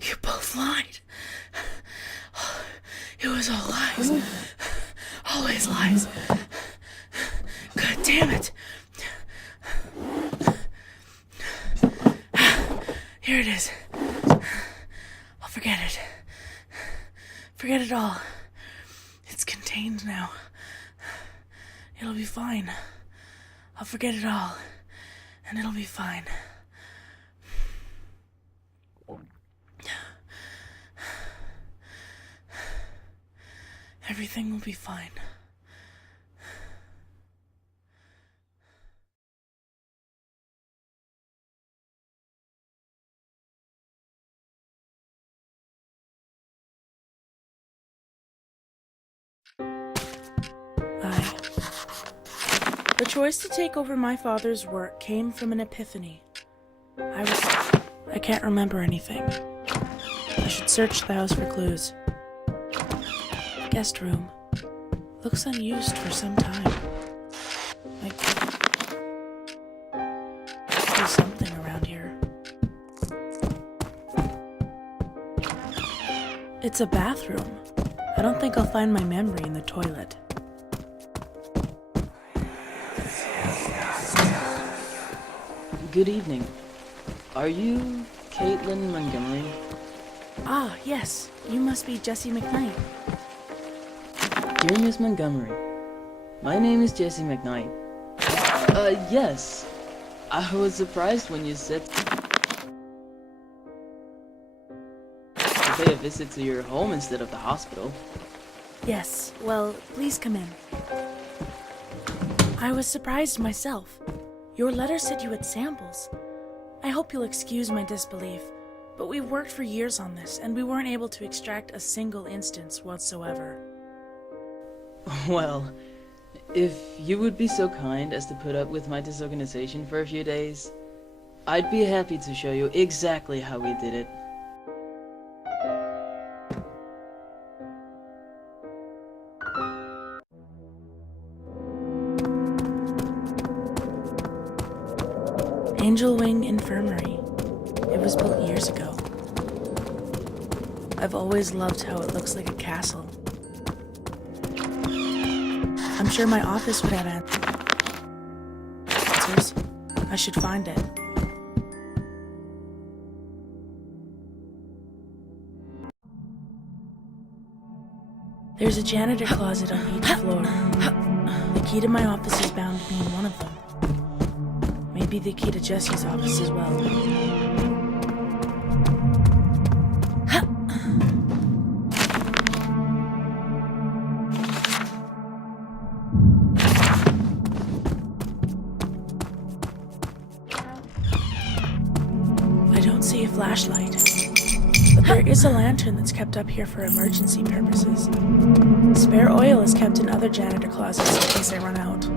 You both lied. It was all lies. Always lies. God damn it. Here it is. I'll forget it. Forget it all. It's contained now. It'll be fine. I'll forget it all. And it'll be fine. Everything will be fine. The choice to take over my father's work came from an epiphany. I can't remember anything. I should search the house for clues. Guest room. Looks unused for some time. There's something around here. It's a bathroom. I don't think I'll find my memory in the toilet. Good evening. Are you Caitlin Montgomery? Ah, yes. You must be Jesse McKnight. Dear Miss Montgomery, my name is Jesse McKnight. Yes. I was surprised when you said to pay a visit to your home instead of the hospital. Yes, well, please come in. I was surprised myself. Your letter said you had samples. I hope you'll excuse my disbelief, but we've worked for years on this, and we weren't able to extract a single instance whatsoever. Well, if you would be so kind as to put up with my disorganization for a few days, I'd be happy to show you exactly how we did it. Angel Wing Infirmary. It was built years ago. I've always loved how it looks like a castle. I'm sure my office would have answers. I should find it. There's a janitor closet on each floor. The key to my office is bound to be in one of them. Maybe the key to Jesse's office as well. I don't see a flashlight, but there is a lantern that's kept up here for emergency purposes. Spare oil is kept in other janitor closets in case I run out.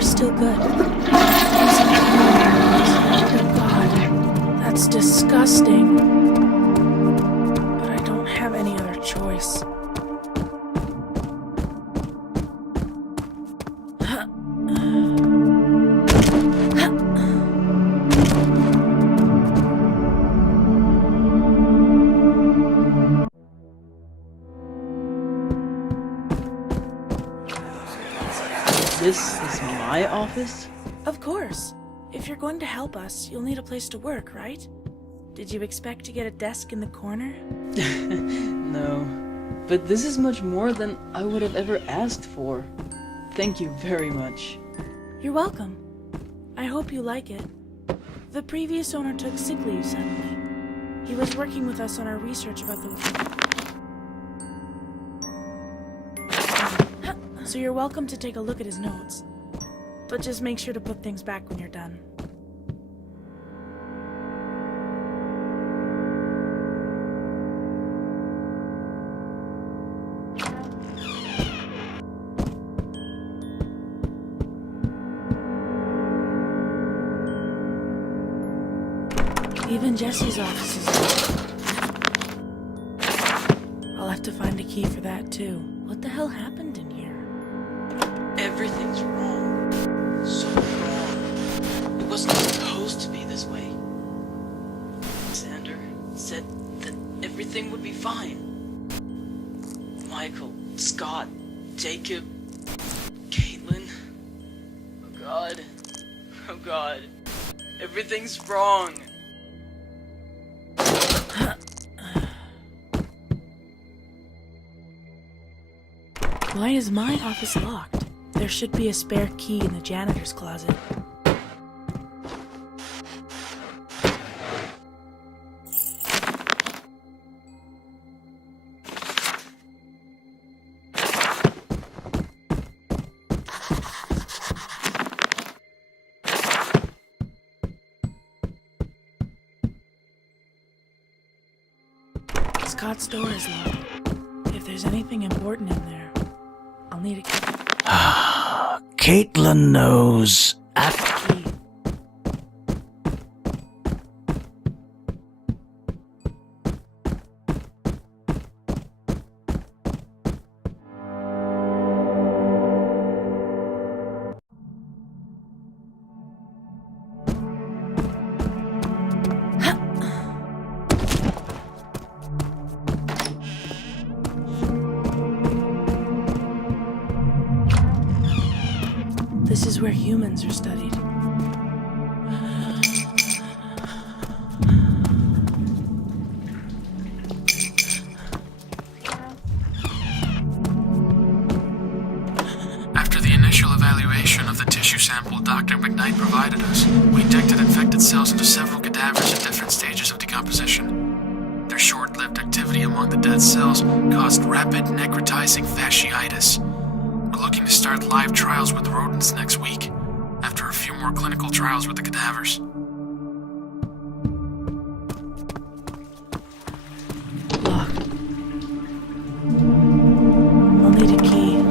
Still good. Oh God, that's disgusting. But I don't have any other choice. This is my office? Of course. If you're going to help us, you'll need a place to work, right? Did you expect to get a desk in the corner? No, but this is much more than I would have ever asked for. Thank you very much. You're welcome. I hope you like it. The previous owner took sick leave suddenly. He was working with us on our research about the... So you're welcome to take a look at his notes. But just make sure to put things back when you're done. Even Jesse's office is open. I'll have to find a key for that too. What the hell happened in here? Everything's wrong. So wrong. It wasn't supposed to be this way. Xander said that everything would be fine. Michael, Scott, Jacob, Caitlin. Oh God. Oh God. Everything's wrong. Why is my office locked? There should be a spare key in the janitor's closet. Scott's door is locked. If there's anything important in there, I'll need a key. Caitlin knows. Key. This is where humans are studied. After the initial evaluation of the tissue sample Dr. McKnight provided us, we detected infected cells into several cadavers at different stages of decomposition. Their short-lived activity among the dead cells caused rapid necrotizing fasciitis. We're looking to start live trials with rodents next week, after a few more clinical trials with the cadavers. Locked. I'll need a key.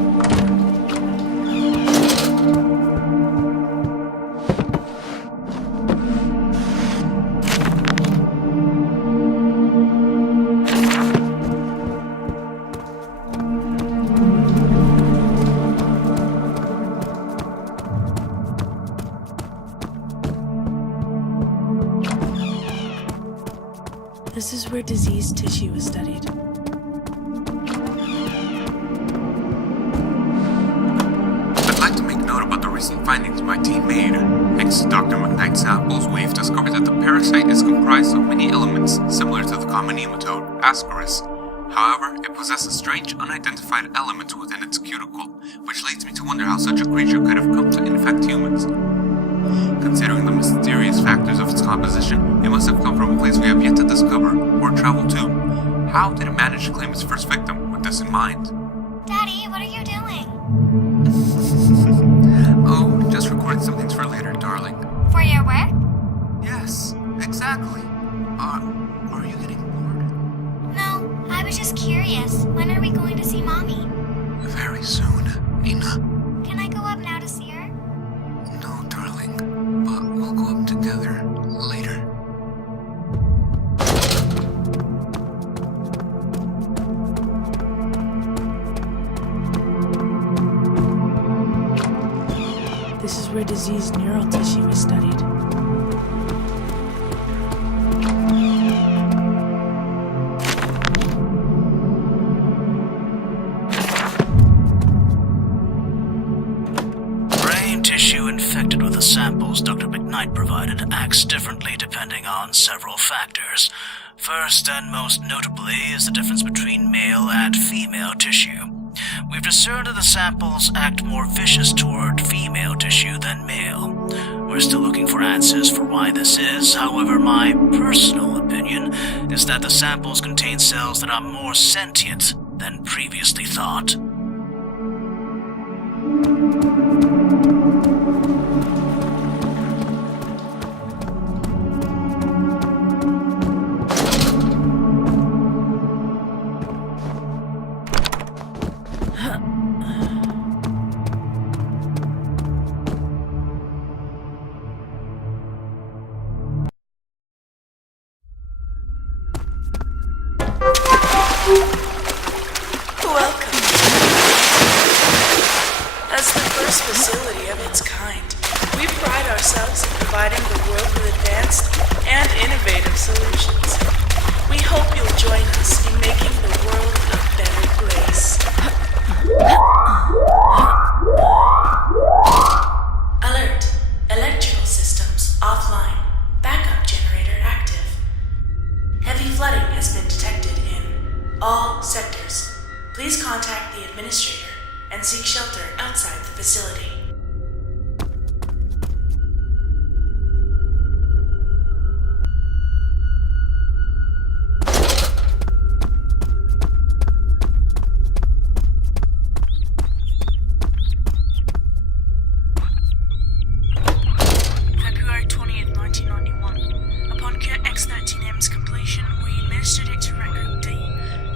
This is where diseased tissue is studied. I'd like to make note about the recent findings my team made. Thanks to Dr. McKnight's samples, we've discovered that the parasite is comprised of many elements similar to the common nematode, Ascaris. However, it possesses strange unidentified elements within its cuticle, which leads me to wonder how such a creature could have come to infect humans. Considering the mysterious factors of its composition, it must have come from a place we have yet to discover or travel to. How did it manage to claim its first victim with this in mind? Daddy, what are you doing? Oh, just recording some things for later, darling. For your work? Yes, exactly. Are you getting bored? No, I was just curious. When are we going to see Mommy? Very soon, Nina. Can I go up now to see her? No, darling, but we'll go up together later. This is where diseased neural tissue is studied. Brain tissue infected with the samples Dr. McKnight provided acts differently depending on several factors. First and most notably is the difference between male and female tissue. We've discerned that the samples act more vicious toward female tissue than answers for why this is. However, my personal opinion is that the samples contain cells that are more sentient than previously thought. Welcome. As the first facility of its kind, we pride ourselves in providing the world with advanced and innovative solutions. We hope you'll join us in making the world a better place. Alert! Electrical systems offline. Backup generator active. Heavy flooding has been detected in all sectors. Please contact the administrator and seek shelter outside the facility. February 20th, 1991. Upon Kurt X-13M's completion, we administered it to Red Group D.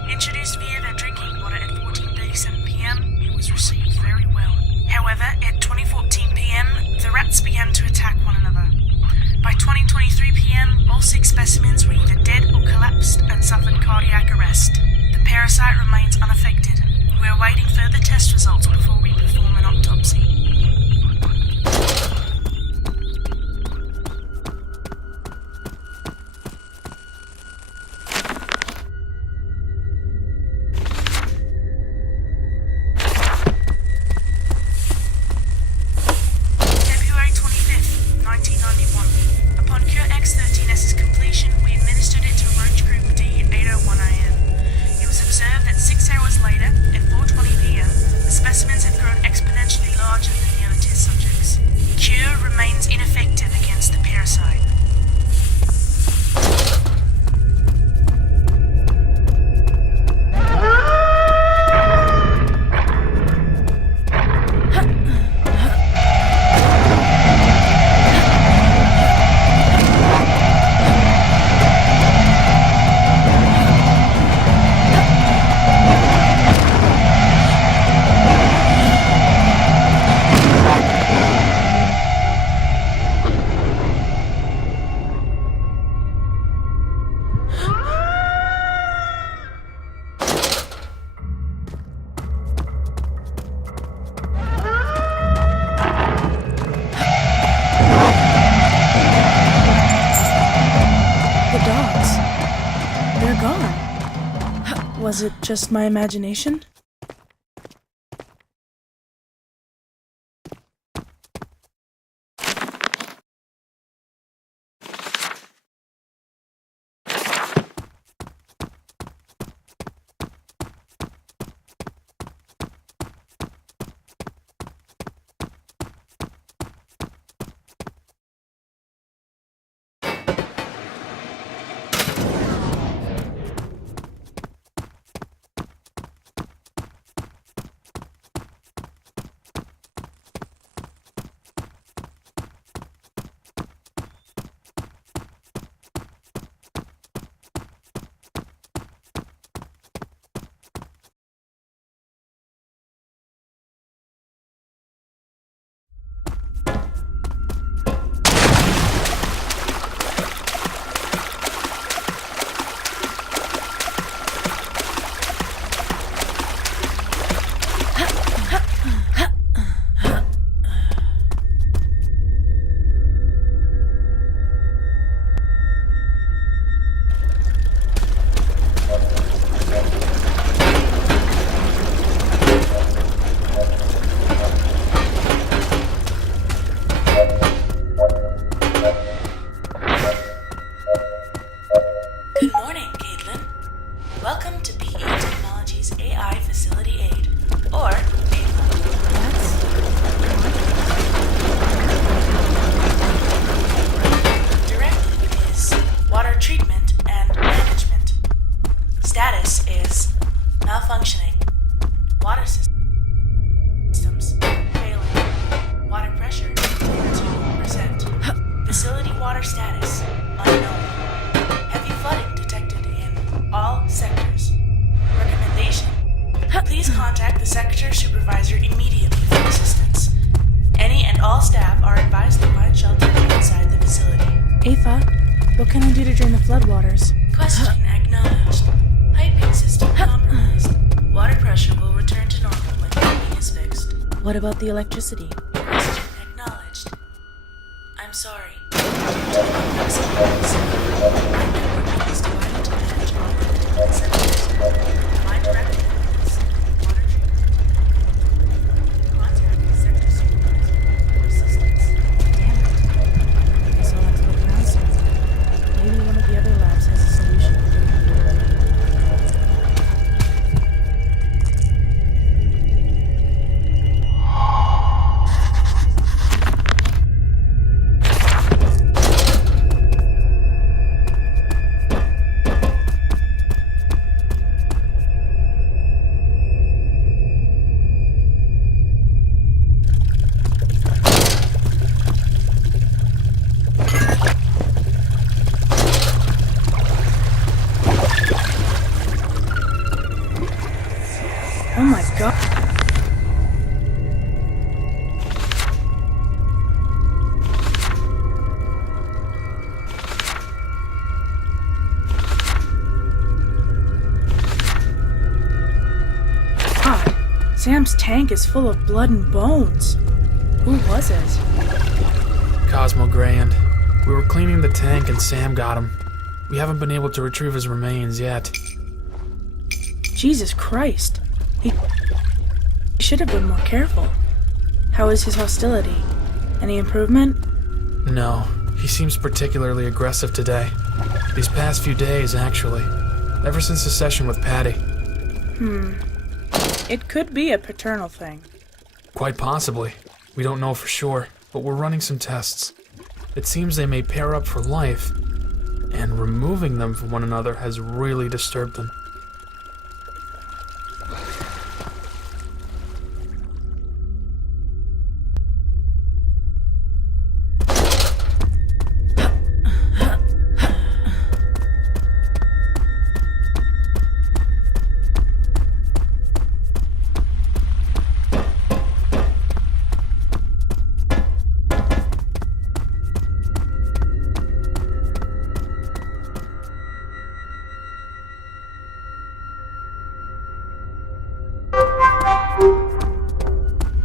Introduced via their drinking water at 14:37 p.m., it was received very well. However, at 20:14 p.m., the rats began to attack one another. By 20:23 p.m., all 6 specimens were either dead or collapsed and suffered cardiac arrest. The parasite remains unaffected. We are awaiting further test results before we perform an autopsy. February 25th, 1991. Upon Cure X-13S's completion, we administered it to Roach Group D at 8:01 a.m. It was observed that 6 hours later, at 4:20 p.m., the specimens had grown exponentially larger than the other test subjects. Cure remains ineffective against the parasite. The dogs. They're gone. Was it just my imagination? Ava, what can I do to drain the floodwaters? Question acknowledged. Piping system compromised. Water pressure will return to normal when piping is fixed. What about the electricity? Question acknowledged. I'm sorry. Due to complexities, my network is divided to manage all of the different sectors. My direct is water treatment. Contact the sector supervisor for assistance. Damn it. Guess I'll have to look around some. Maybe one of the other labs has a solution. Oh my god. God, Sam's tank is full of blood and bones. Who was it? Cosmo Grand. We were cleaning the tank and Sam got him. We haven't been able to retrieve his remains yet. Jesus Christ. He should have been more careful. How is his hostility? Any improvement? No, he seems particularly aggressive today. These past few days, actually. Ever since the session with Patty. It could be a paternal thing. Quite possibly. We don't know for sure, but we're running some tests. It seems they may pair up for life, and removing them from one another has really disturbed them.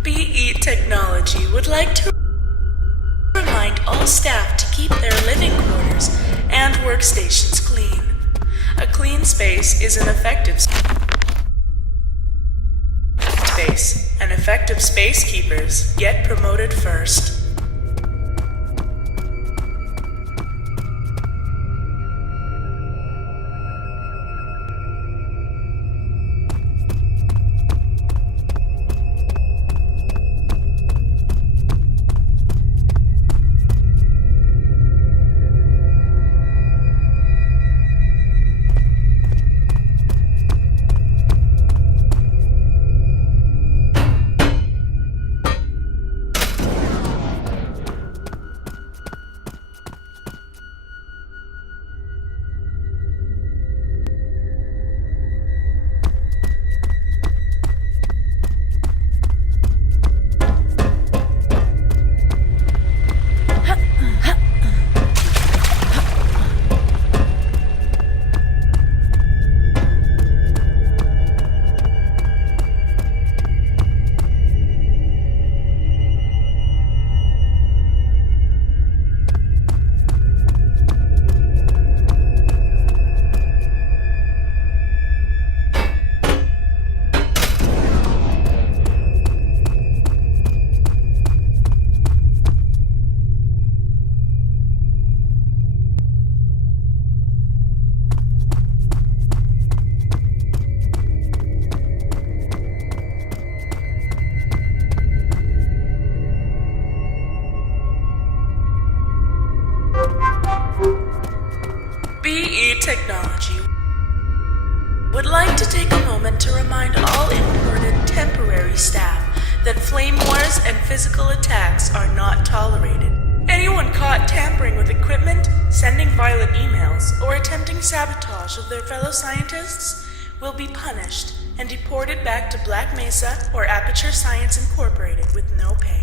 BE Technology would like to remind all staff to keep their living quarters and workstations clean. A clean space is an effective space, and effective space keepers get promoted first. BE Technology would like to take a moment to remind all imported temporary staff that flame wars and physical attacks are not tolerated. Anyone caught tampering with equipment, sending violent emails, or attempting sabotage of their fellow scientists will be punished and deported back to Black Mesa or Aperture Science Incorporated with no pay.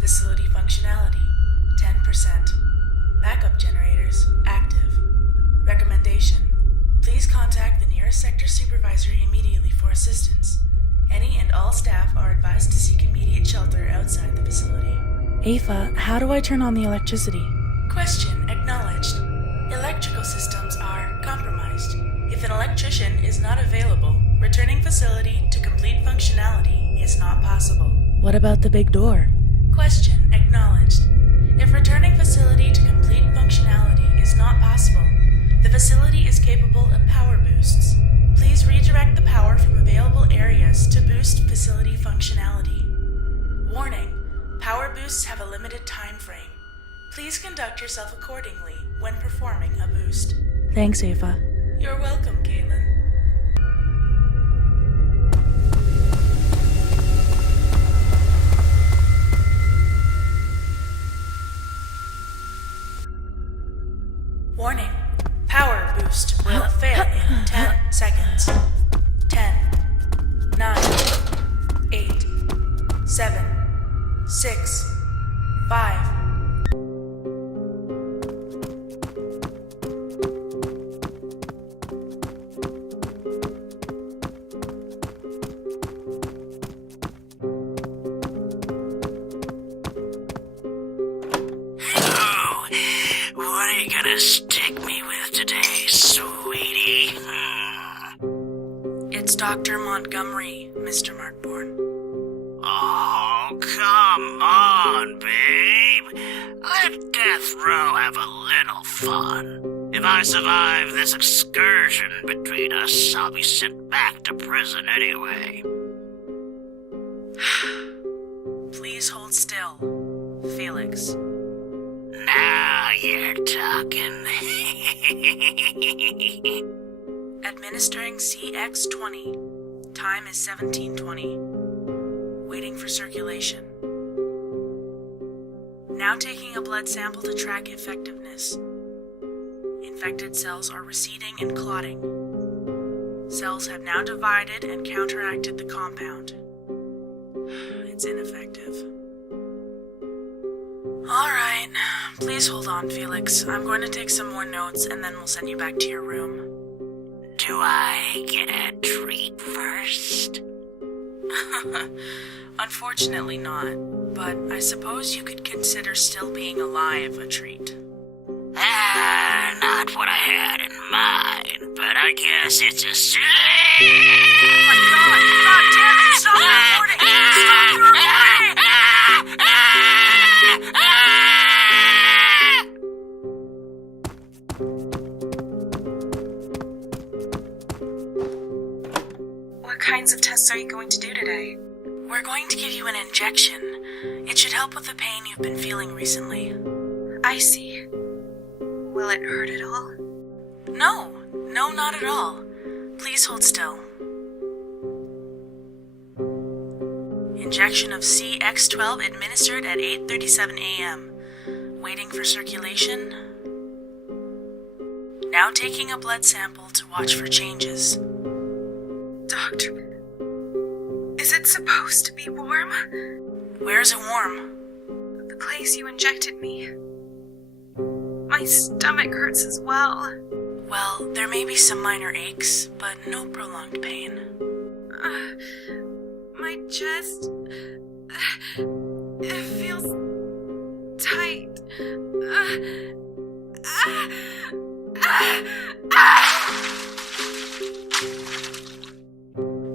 Facility functionality, 10%. Backup generators, active. Recommendation: please contact the nearest sector supervisor immediately for assistance. Any and all staff are advised to seek immediate shelter outside the facility. Ava, how do I turn on the electricity? Question acknowledged. Electrical systems are compromised. If an electrician is not available, returning facility to complete functionality is not possible. What about the big door? Question acknowledged. If returning facility to complete functionality is not possible, the facility is capable of power boosts. Please redirect the power from available areas to boost facility functionality. Warning: power boosts have a limited time frame. Please conduct yourself accordingly when performing a boost. Thanks, Ava. You're welcome, Caitlin. Warning: power boost will fail in 10 seconds. 10, 9, 8, 7, 6, 5. What are you gonna stick me with today, sweetie? It's Dr. Montgomery, Mr. Markborn. Oh, come on, babe. Let Death Row have a little fun. If I survive this excursion between us, I'll be sent back to prison anyway. Please hold still, Felix. Now you're talking. Administering CX-20. Time is 17:20. Waiting for circulation. Now taking a blood sample to track effectiveness. Infected cells are receding and clotting. Cells have now divided and counteracted the compound. It's ineffective. Alright, please hold on, Felix. I'm going to take some more notes and then we'll send you back to your room. Do I get a treat first? Unfortunately not, but I suppose you could consider still being alive a treat. Not what I had in mind, but I guess it's a sin. Oh my god! God damn it! Stop recording! Stop recording! What kinds of tests are you going to do today? We're going to give you an injection. It should help with the pain you've been feeling recently. I see. Will it hurt at all? No, not at all. Please hold still. Injection of CX-12 administered at 8:37 a.m. Waiting for circulation. Now taking a blood sample to watch for changes. Doctor, is it supposed to be warm? Where is it warm? The place you injected me. My stomach hurts as well. Well, there may be some minor aches, but no prolonged pain. My chest... it feels... tight.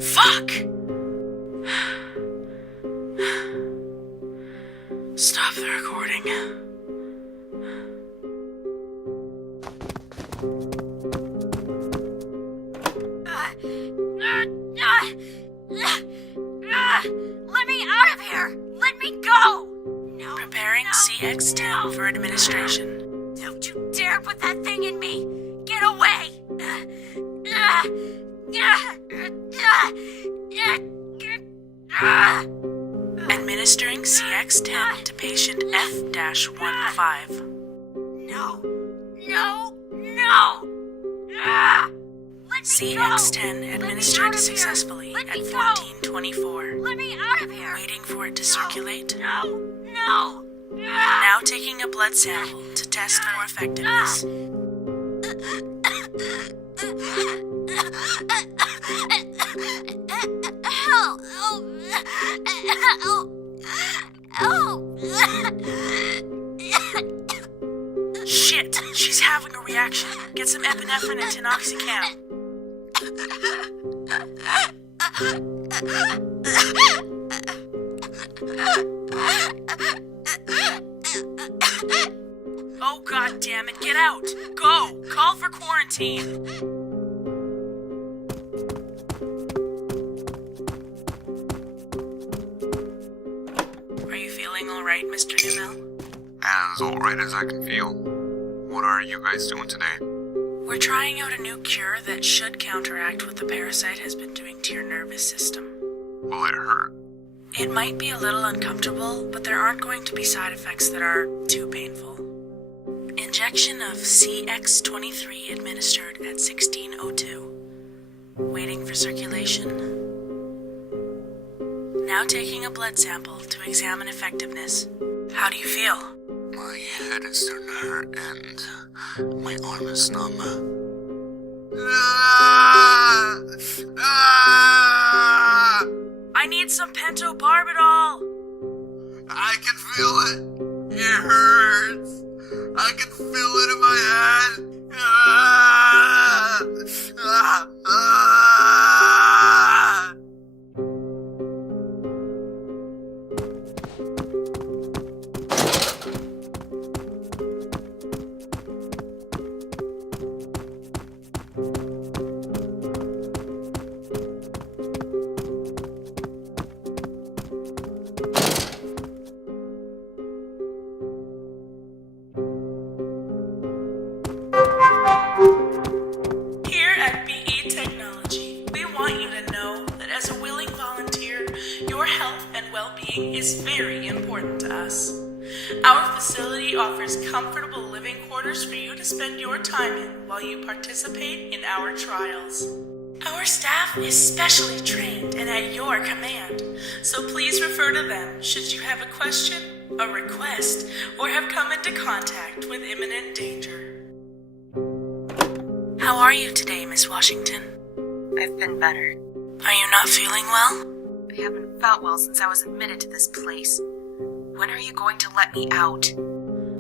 Fuck! Stop the recording. Let me out of here! Let me go! No. Preparing CX-10 for administration. Don't you dare put that thing in me! Get away! Administering CX-10 to patient F-15. No! Let CX10 administered successfully Let at me go. 1424. Let me out of here! Waiting for it to circulate. No! Now taking a blood sample to test for effectiveness. Help! Help! Shit! She's having a reaction. Get some epinephrine and tinoxicam. Oh, god damn it, get out! Go! Call for quarantine! Are you feeling alright, Mr. Dummel? As alright as I can feel. What are you guys doing today? We're trying out a new cure that should counteract what the parasite has been doing to your nervous system. Will it hurt? It might be a little uncomfortable, but there aren't going to be side effects that are too painful. Injection of CX23 administered at 16:02. Waiting for circulation. Now taking a blood sample to examine effectiveness. How do you feel? My head is starting to hurt and my arm is numb. I need some pentobarbital! I can feel it. It hurts. I can feel it in my head. Here at BE Technology, we want you to know that as a willing volunteer, your health and well-being is very important to us. Our facility offers comfortable living quarters for you to spend your time in while you participate in our trials. Our staff is specially trained and at your command, so please refer to them should you have a question, a request, or have come into contact with imminent danger. How are you today, Miss Washington? I've been better. Are you not feeling well? I haven't felt well since I was admitted to this place. When are you going to let me out?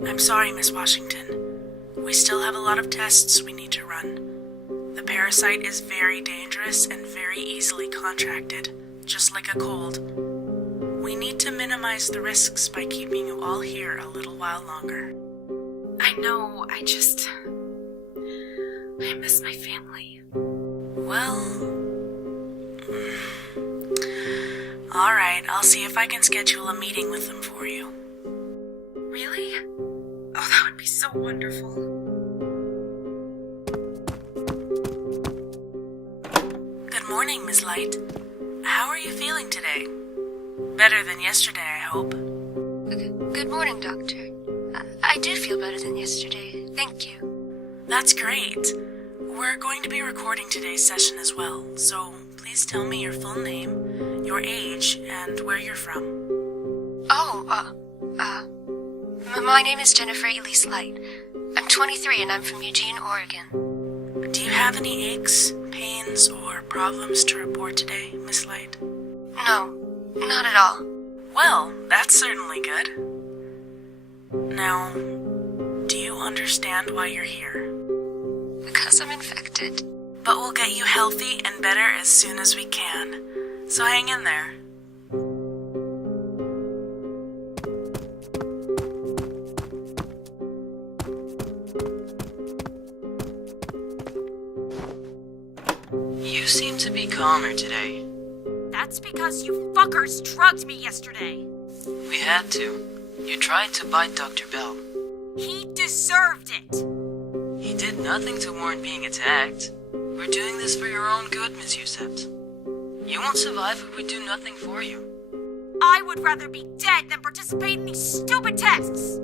I'm sorry, Miss Washington. We still have a lot of tests we need to run. The parasite is very dangerous and very easily contracted, just like a cold. We need to minimize the risks by keeping you all here a little while longer. I know, I miss my family. Well... Alright, I'll see if I can schedule a meeting with them for you. Really? Oh, that would be so wonderful. Good morning, Miss Light. How are you feeling today? Better than yesterday, I hope. Good morning, Doctor. I do feel better than yesterday. Thank you. That's great. We're going to be recording today's session as well, so please tell me your full name, your age, and where you're from. My name is Jennifer Elise Light. I'm 23 and I'm from Eugene, Oregon. Do you have any aches, pains, or problems to report today, Miss Light? No, not at all. Well, that's certainly good. Now, do you understand why you're here? Because I'm infected. But we'll get you healthy and better as soon as we can. So hang in there. You seem to be calmer today. That's because you fuckers drugged me yesterday. We had to. You tried to bite Dr. Bell. He deserved it. He did nothing to warrant being attacked. We're doing this for your own good, Miss Yousept. You won't survive if we do nothing for you. I would rather be dead than participate in these stupid tests.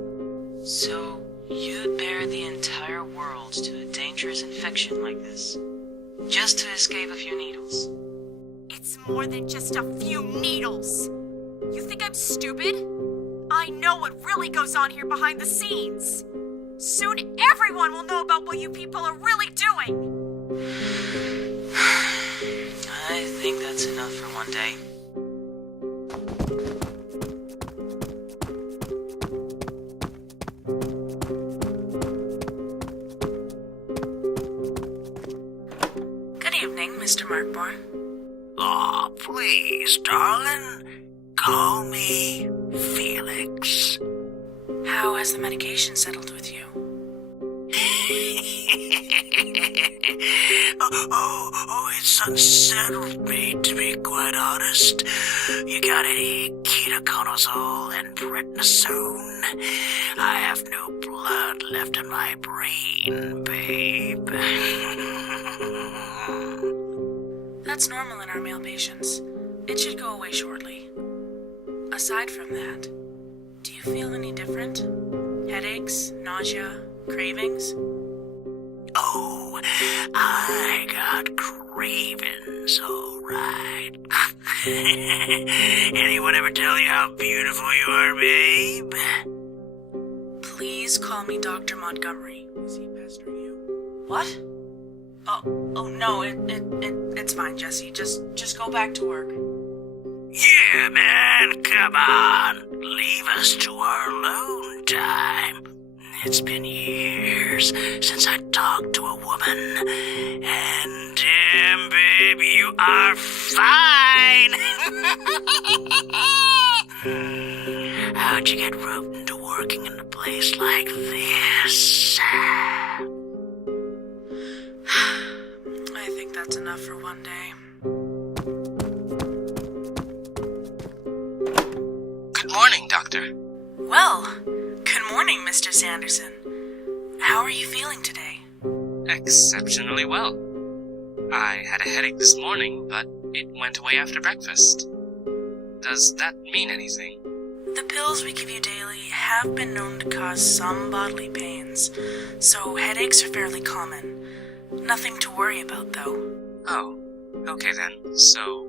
So, you'd bear the entire world to a dangerous infection like this? just to escape a few needles. It's more than just a few needles. You think I'm stupid? I know what really goes on here behind the scenes. Soon everyone will know about what you people are really doing. I think that's enough for one day. Good evening, Mr. Markborn. Oh, please, darling. Call me Felix. How has the medication settled with you? It's unsettled me, to be quite honest. You got any ketoconazole and prednisone? I have no blood left in my brain, babe. That's normal in our male patients. It should go away shortly. Aside from that, do you feel any different? Headaches, nausea, cravings? Oh, I got cravings, all right. Anyone ever tell you how beautiful you are, babe? Please call me Dr. Montgomery. Is he pestering you? What? Oh no, it's fine, Jesse. Just go back to work. Yeah, man, come on. Leave us to our alone time. It's been years since I talked to a woman. And damn, baby, you are fine. How'd you get roped into working in a place like this? I think that's enough for one day. Good morning, Doctor. Well, good morning, Mr. Sanderson. How are you feeling today? Exceptionally well. I had a headache this morning, but it went away after breakfast. Does that mean anything? The pills we give you daily have been known to cause some bodily pains, so headaches are fairly common. Nothing to worry about, though. Oh, okay then. So,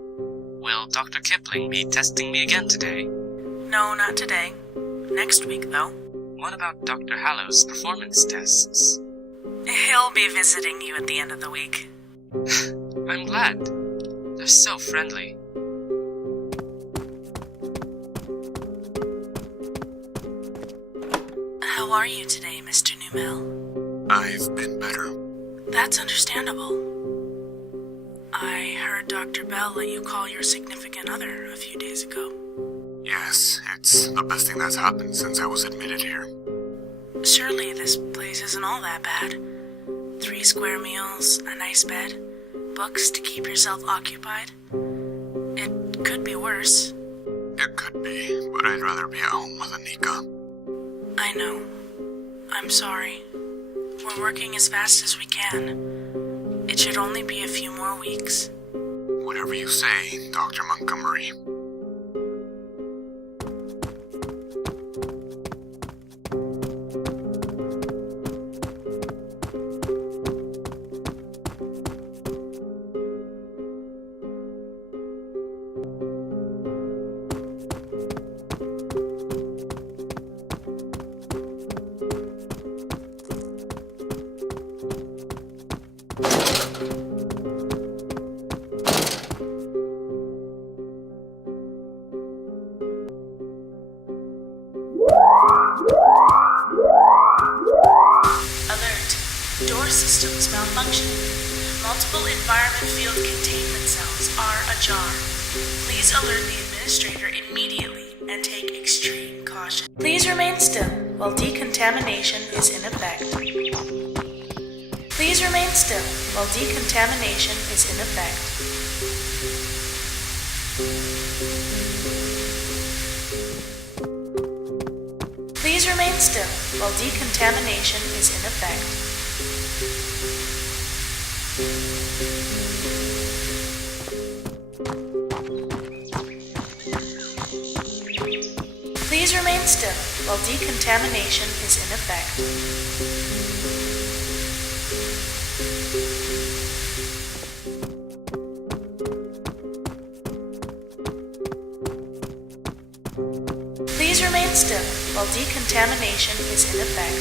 will Dr. Kipling be testing me again today? No, not today. Next week, though. What about Dr. Hallow's performance tests? He'll be visiting you at the end of the week. I'm glad. They're so friendly. How are you today, Mr. Numel? I've been better. That's understandable. I heard Dr. Bell let you call your significant other a few days ago. Yes, it's the best thing that's happened since I was admitted here. Surely this place isn't all that bad. 3 square meals, a nice bed, books to keep yourself occupied. It could be worse. It could be, but I'd rather be at home with Anika. I know. I'm sorry. We're working as fast as we can. It should only be a few more weeks. Whatever you say, Dr. Montgomery. Door systems malfunctioning. Multiple environment field containment cells are ajar. Please alert the administrator immediately and take extreme caution. Please remain still while decontamination is in effect. Please remain still while decontamination is in effect. Please remain still while decontamination is in effect. Please remain still while decontamination is in effect. Please remain still while decontamination is in effect.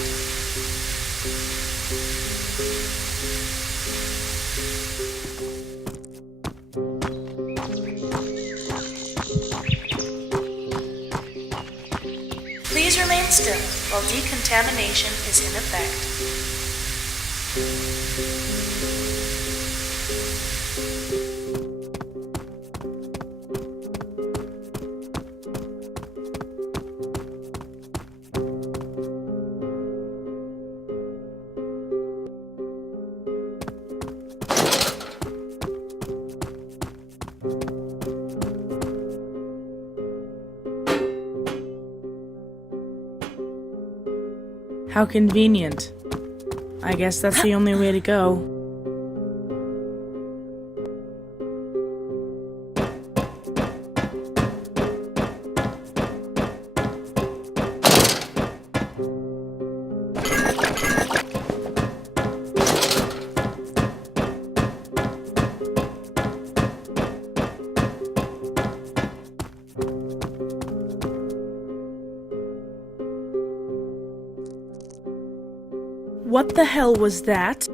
Please remain still while decontamination is in effect. How convenient. I guess that's the only way to go. What the hell was that?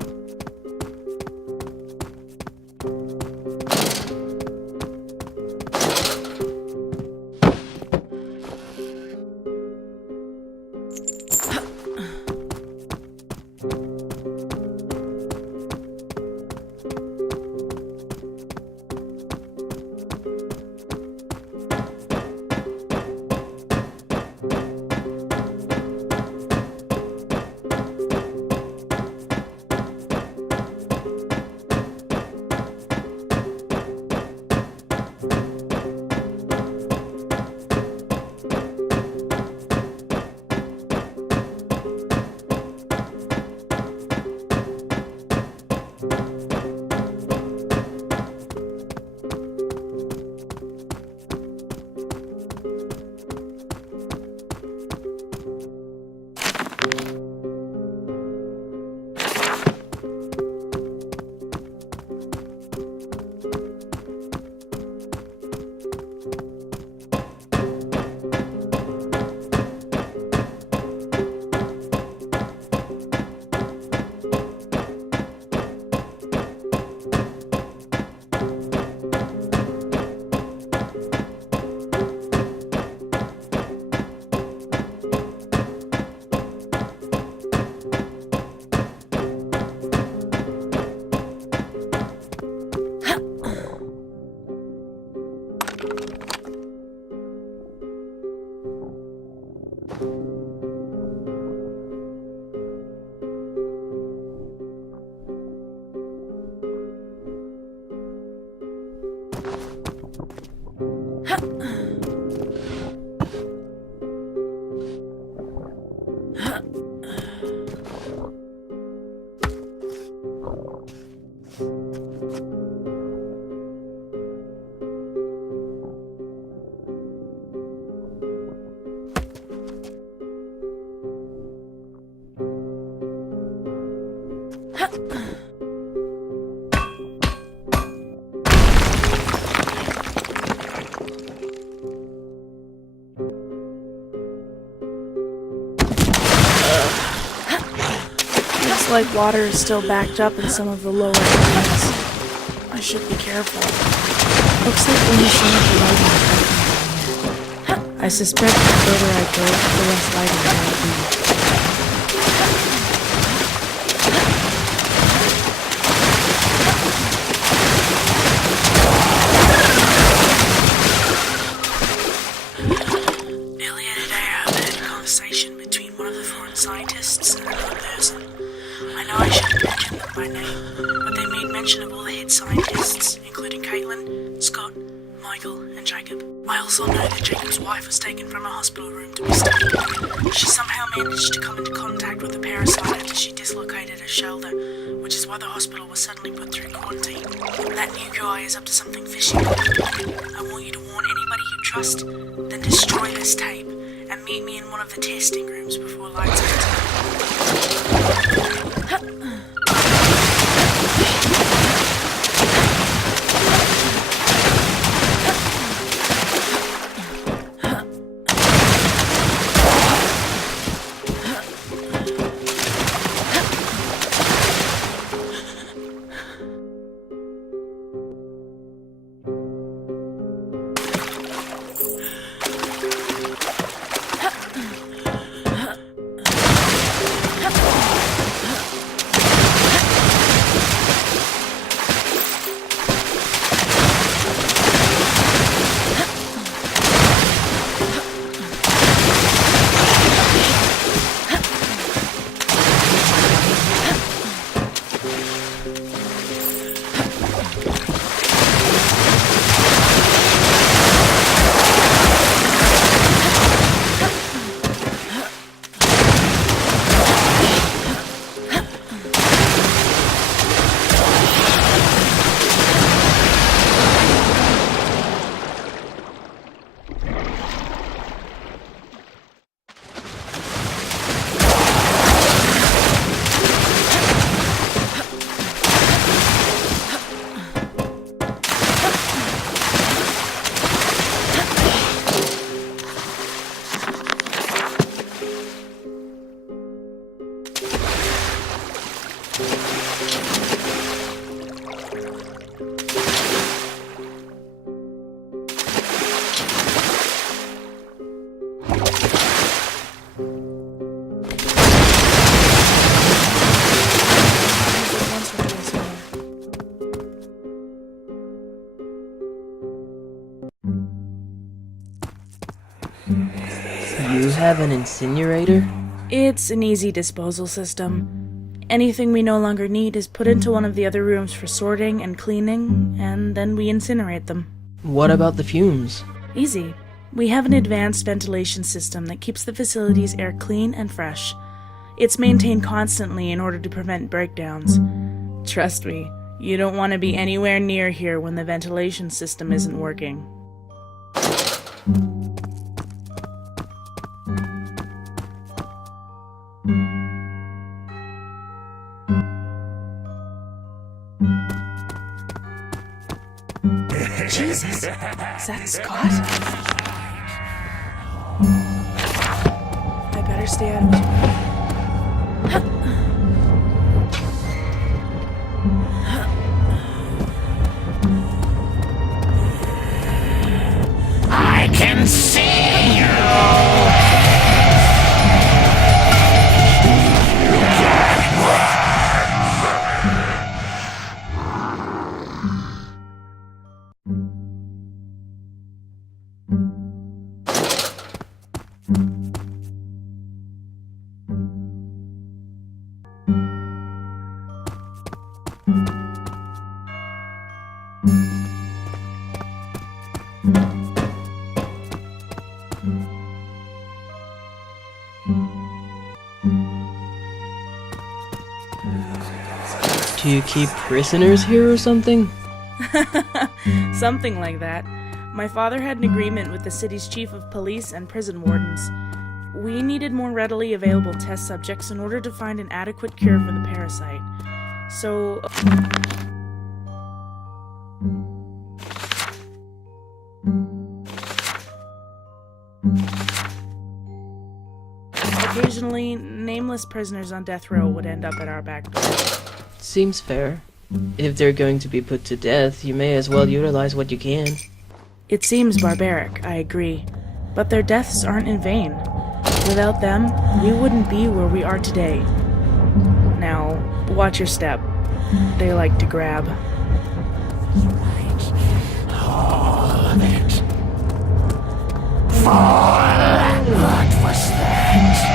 Looks like water is still backed up in some of the lower areas. I should be careful. Looks like only some of the lighting is working here. I suspect the further I go, the less lighting there will be. Scientists and another person. I know I shouldn't mention them by name, but they made mention of all the head scientists, including Caitlin, Scott, Michael, and Jacob. I also know that Jacob's wife was taken from a hospital room to be studied. She somehow managed to come into contact with the parasite after she dislocated her shoulder, which is why the hospital was suddenly put through quarantine. That new guy is up to something fishy. I want you to warn anybody you trust, then destroy this tape, and meet me in one of the testing rooms before lights out. You have an incinerator? It's an easy disposal system. Anything we no longer need is put into one of the other rooms for sorting and cleaning, and then we incinerate them. What about the fumes? Easy. We have an advanced ventilation system that keeps the facility's air clean and fresh. It's maintained constantly in order to prevent breakdowns. Trust me, you don't want to be anywhere near here when the ventilation system isn't working. Jesus, is that Scott? I better stay out of his way. I can see you! Do you keep prisoners here or something? Something like that. My father had an agreement with the city's chief of police and prison wardens. We needed more readily available test subjects in order to find an adequate cure for the parasite. So... occasionally, nameless prisoners on death row would end up at our back door. Seems fair. If they're going to be put to death, you may as well utilize what you can. It seems barbaric, I agree, but their deaths aren't in vain. Without them, we wouldn't be where we are today. Now, watch your step. They like to grab. All of it. For what was that?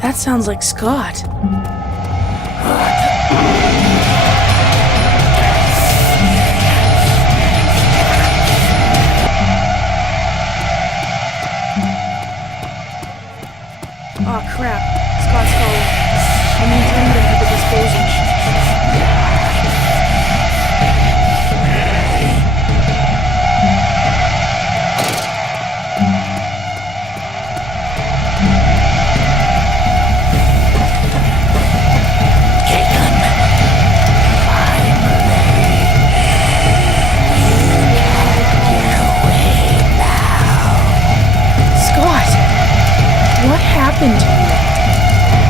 That sounds like Scott. Aw, crap. Scott's calling. I need to bring them to the disposal.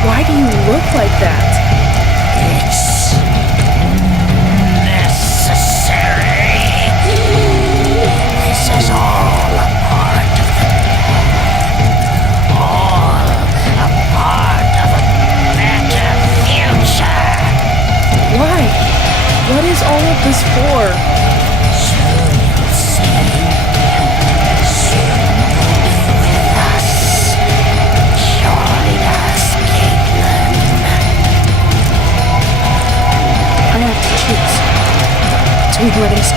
Why do you look like that? It's necessary. This is all a part of the plan. All a part of a better future. Why? What is all of this for? Soon you'll see. Soon you'll be with us. Join us, Caitlin.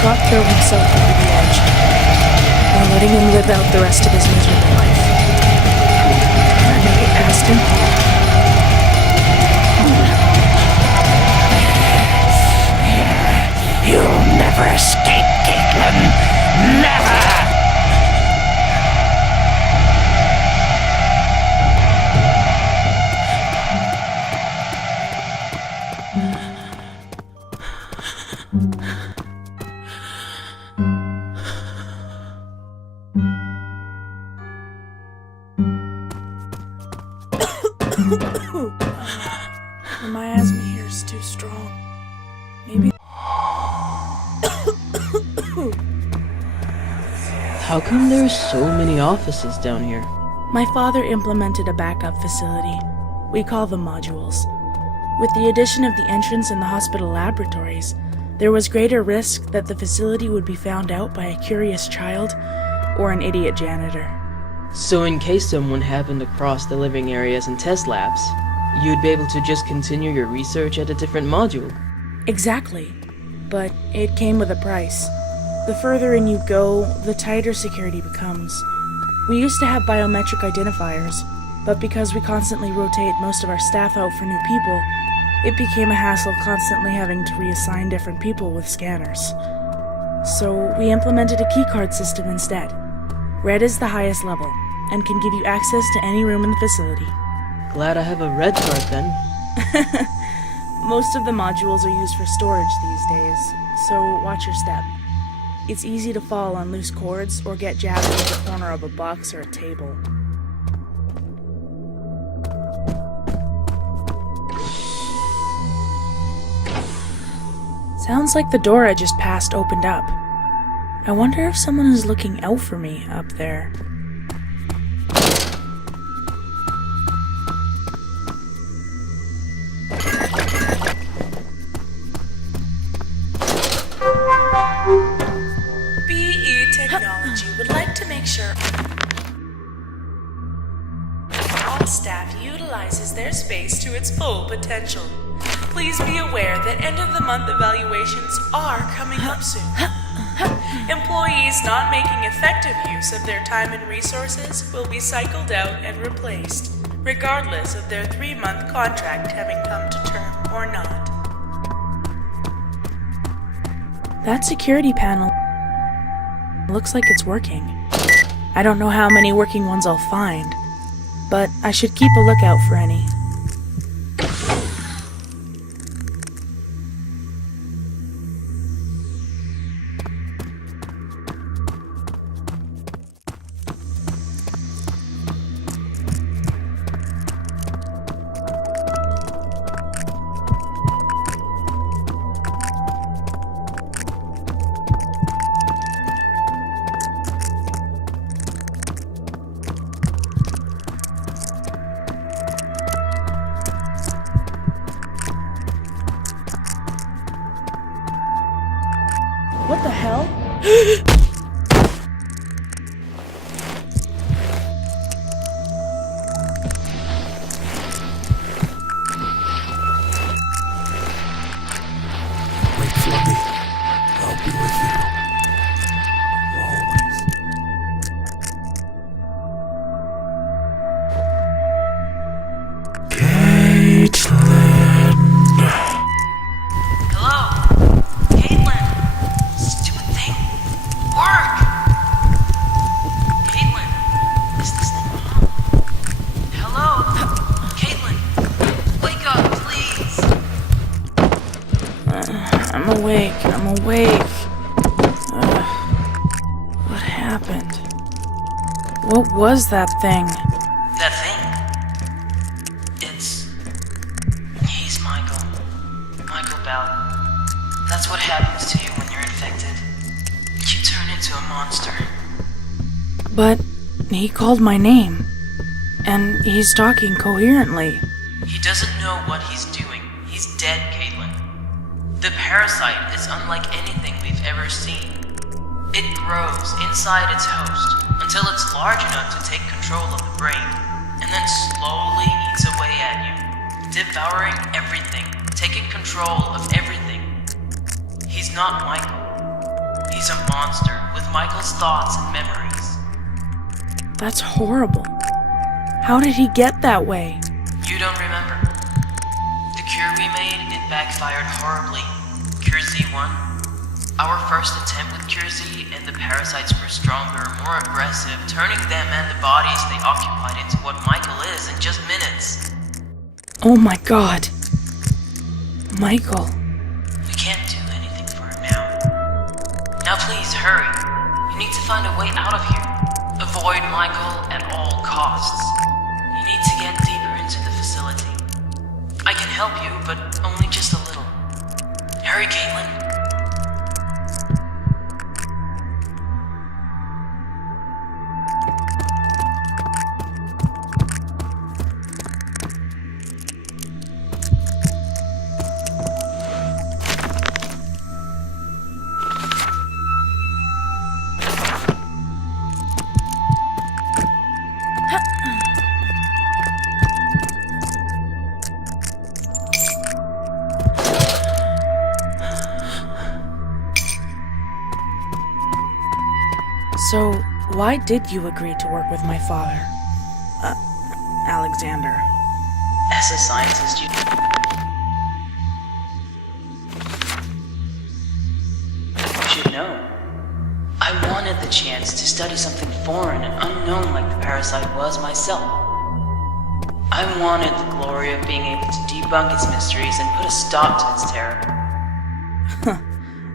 Scott throw himself over the edge, or letting him live out the rest of his miserable life. Can I make it past him? You'll never escape, Caitlin. Never! My asthma here is too strong. Maybe. How come there's so many offices down here? My father implemented a backup facility. We call them modules. With the addition of the entrance and the hospital laboratories, there was greater risk that the facility would be found out by a curious child or an idiot janitor. So in case someone happened to cross the living areas and test labs, you'd be able to just continue your research at a different module. Exactly. But it came with a price. The further in you go, the tighter security becomes. We used to have biometric identifiers, but because we constantly rotate most of our staff out for new people, it became a hassle constantly having to reassign different people with scanners. So we implemented a keycard system instead. Red is the highest level, and can give you access to any room in the facility. Glad I have a red card then. Most of the modules are used for storage these days, so watch your step. It's easy to fall on loose cords or get jabbed with the corner of a box or a table. Sounds like the door I just passed opened up. I wonder if someone is looking out for me up there. BE Technology would like to make sure all staff utilizes their space to its full potential. Please be aware that end-of-the-month evaluations are coming up soon. Employees not making effective use of their time and resources will be cycled out and replaced, regardless of their 3-month contract having come to term or not. That security panel looks like it's working. I don't know how many working ones I'll find, but I should keep a lookout for any. What the hell? Wait for me. I'll be with you. Always. Caitlin. Hello? Caitlin? Stupid thing. Work! Caitlin? Is this thing on? Hello? Caitlin? Wake up, please! I'm awake. What happened? What was that thing? That thing? He's Michael. Michael Bell. That's what happens to you when you're infected. You turn into a monster. But he called my name, and he's talking coherently. He doesn't know what he's doing. He's dead, Caitlin. The parasite is unlike anything we've ever seen. It grows inside its host until it's large enough to take control of the brain, and then slowly eats away at you, devouring everything, taking control of everything. He's not Michael. He's a monster with Michael's thoughts and memories. That's horrible. How did he get that way? You don't remember? The cure we made, it backfired horribly. Cure Z won. Our first attempt with Cure Z, and the parasites grew stronger, more aggressive, turning them and the bodies they occupied into what Michael is in just minutes. Oh my god. Michael. We can't do anything for him now. Now please, hurry. You need to find a way out of here. Avoid Michael at all costs. You need to get deeper into the facility. I can help you, but only just a little. Hurry, Caitlin. So, why did you agree to work with my father? Alexander. As a scientist, you should know. I wanted the chance to study something foreign and unknown like the parasite was myself. I wanted the glory of being able to debunk its mysteries and put a stop to its terror.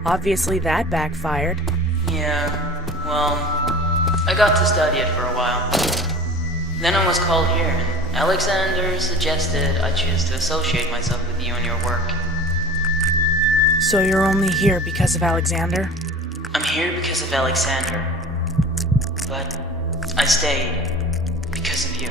Obviously that backfired. Yeah, well, I got to study it for a while. Then I was called here, and Alexander suggested I choose to associate myself with you and your work. So you're only here because of Alexander? I'm here because of Alexander. But I stayed because of you.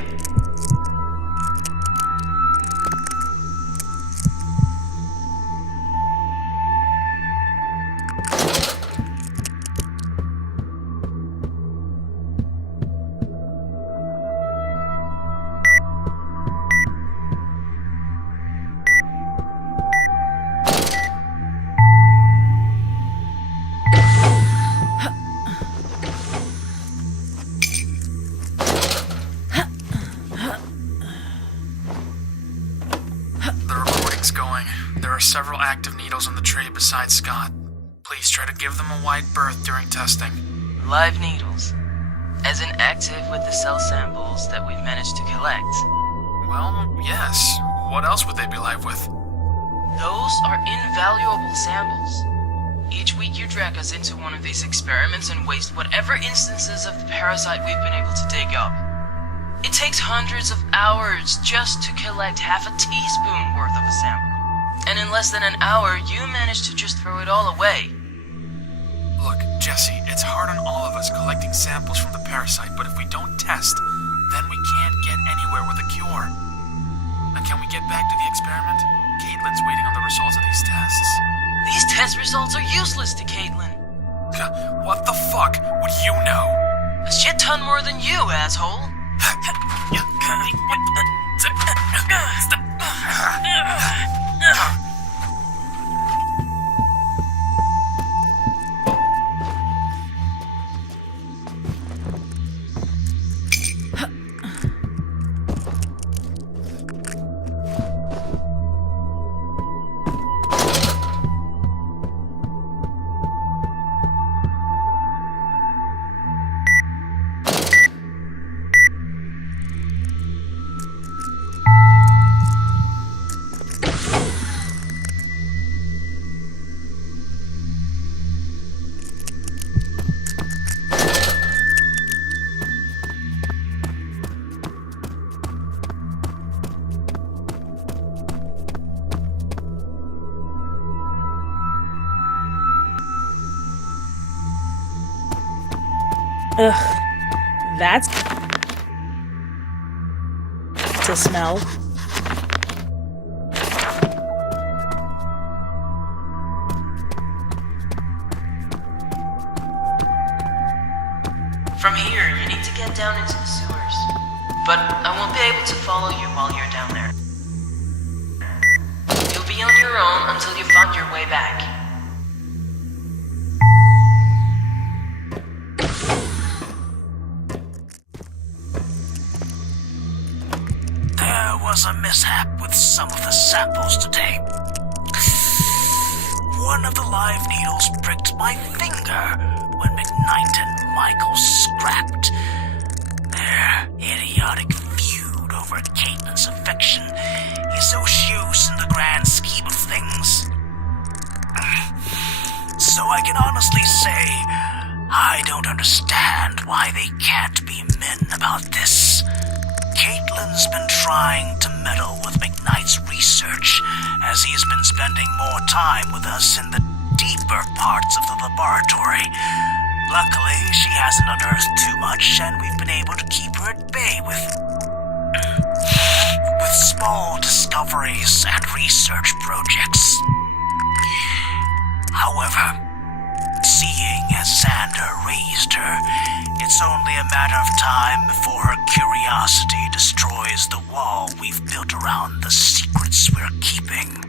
There are several active needles on the tray besides Scott. Please try to give them a wide berth during testing. Live needles. As in active with the cell samples that we've managed to collect. Well, yes. What else would they be live with? Those are invaluable samples. Each week you drag us into one of these experiments and waste whatever instances of the parasite we've been able to dig up. It takes hundreds of hours just to collect half a teaspoon worth of a sample. And in less than an hour, you managed to just throw it all away. Look, Jesse, it's hard on all of us collecting samples from the parasite, but if we don't test, then we can't get anywhere with a cure. Now, can we get back to the experiment? Caitlin's waiting on the results of these tests. These test results are useless to Caitlin. What the fuck would you know? A shit ton more than you, asshole. Ugh, that's to smell. From here, you need to get down into the sewers. But I won't be able to follow you while you're down there. You'll be on your own until you find your way back. was a mishap with some of the samples today. One of the live needles pricked my finger when McKnight and Michael scrapped. Their idiotic feud over Caitlin's affection is odious in the grand scheme of things. So I can honestly say, I don't understand why they can't be men about this. Caitlin's been trying to meddle with McKnight's research, as he's been spending more time with us in the deeper parts of the laboratory. Luckily, she hasn't unearthed too much, and we've been able to keep her at bay with small discoveries and research projects. However, seeing as Xander raised her, it's only a matter of time before her curiosity destroys the wall we've built around the secrets we're keeping.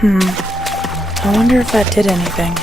I wonder if that did anything.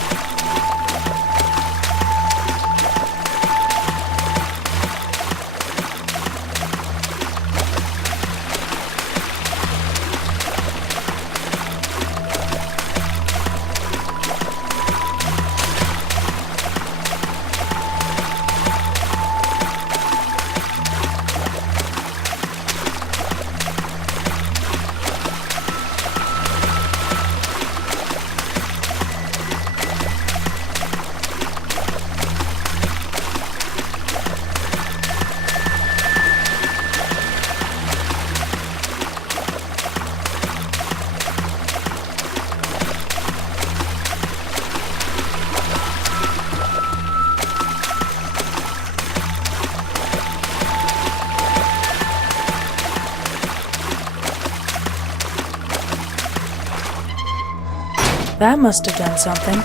That must have done something.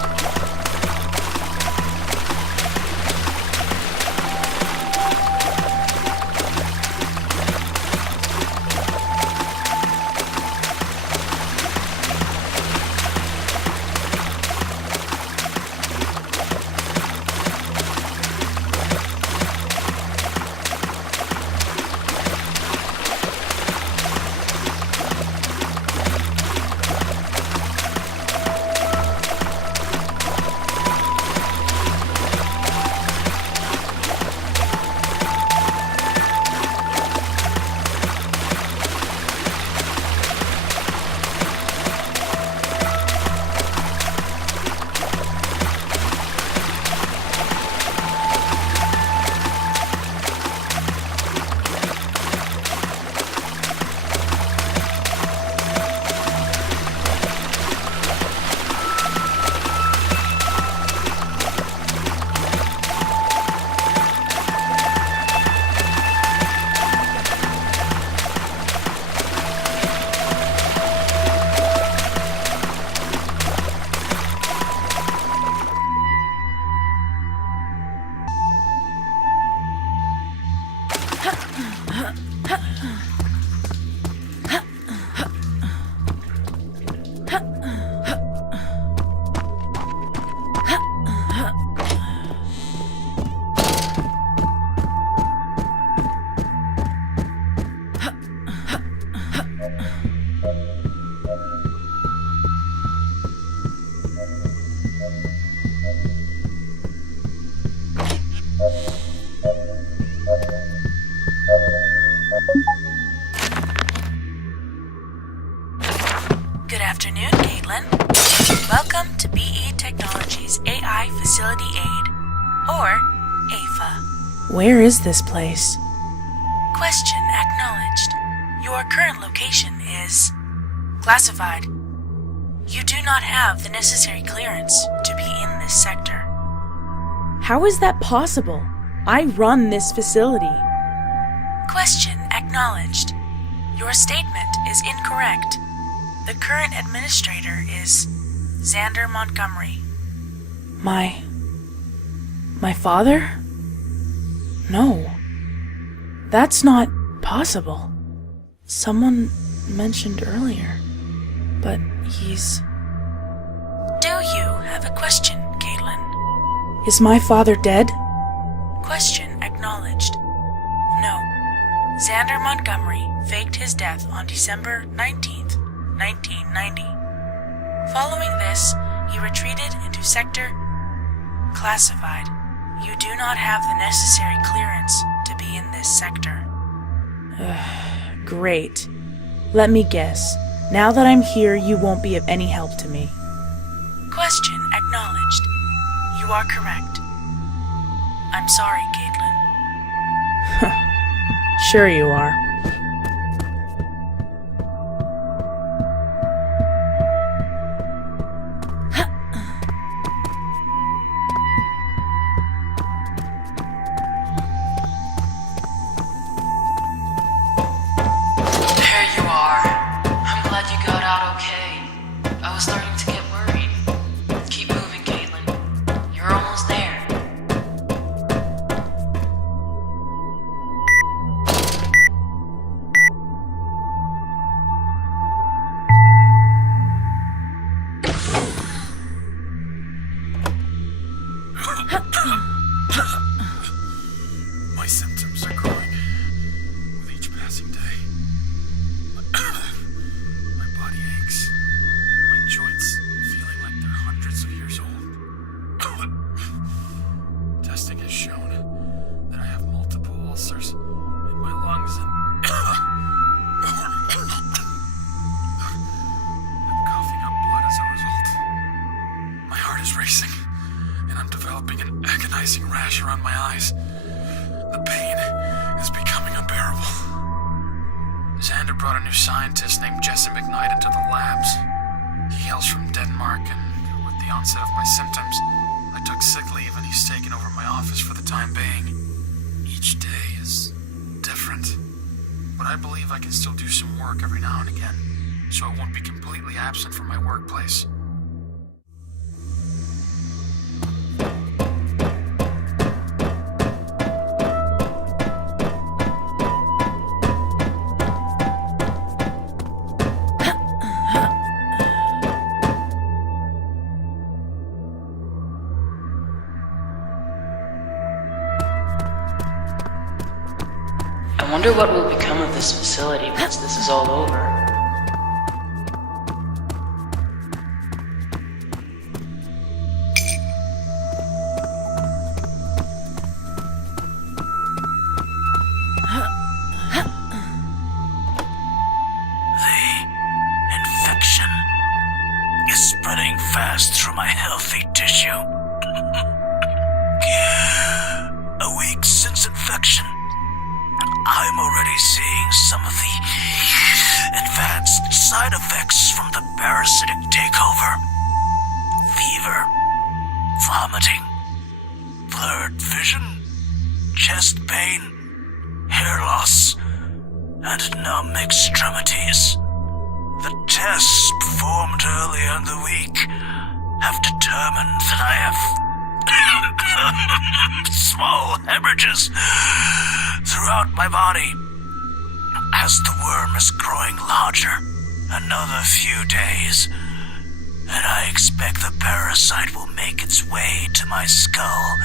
Good afternoon, Caitlin. Welcome to BE Technologies AI Facility Aid, or AFA. Where is this place? Question acknowledged. Your current location is classified. You do not have the necessary clearance to be in this sector. How is that possible? I run this facility. Question acknowledged. Your statement is incorrect. The current administrator is Xander Montgomery. My father? No. That's not possible. Someone mentioned earlier, but he's... Do you have a question, Caitlin? Is my father dead? Question acknowledged. No. Xander Montgomery faked his death on December 19th, 1990. Following this, he retreated into Sector Classified. You do not have the necessary clearance to be in this sector. Great. Let me guess. Now that I'm here, you won't be of any help to me. Question acknowledged. You are correct. I'm sorry, Caitlin. Sure you are. my lungs and I'm coughing up blood as a result. My heart is racing, and I'm developing an agonizing rash around my eyes. The pain is becoming unbearable. Xander brought a new scientist named Jesse McKnight into the labs. He hails from Denmark, and with the onset of my symptoms, I took sick leave and he's taken over my office for the time being. Each day is different, but I believe I can still do some work every now and again, so I won't be completely absent from my workplace. I wonder what will become of this facility once this is all over. The infection is spreading fast through my healthy tissue. A week since infection, I'm already seeing some of the advanced side effects from the parasitic takeover. Fever, vomiting, blurred vision, chest pain, hair loss, and numb extremities. The tests performed earlier in the week have determined that I have small hemorrhages throughout my body. As the worm is growing larger, another few days, and I expect the parasite will make its way to my skull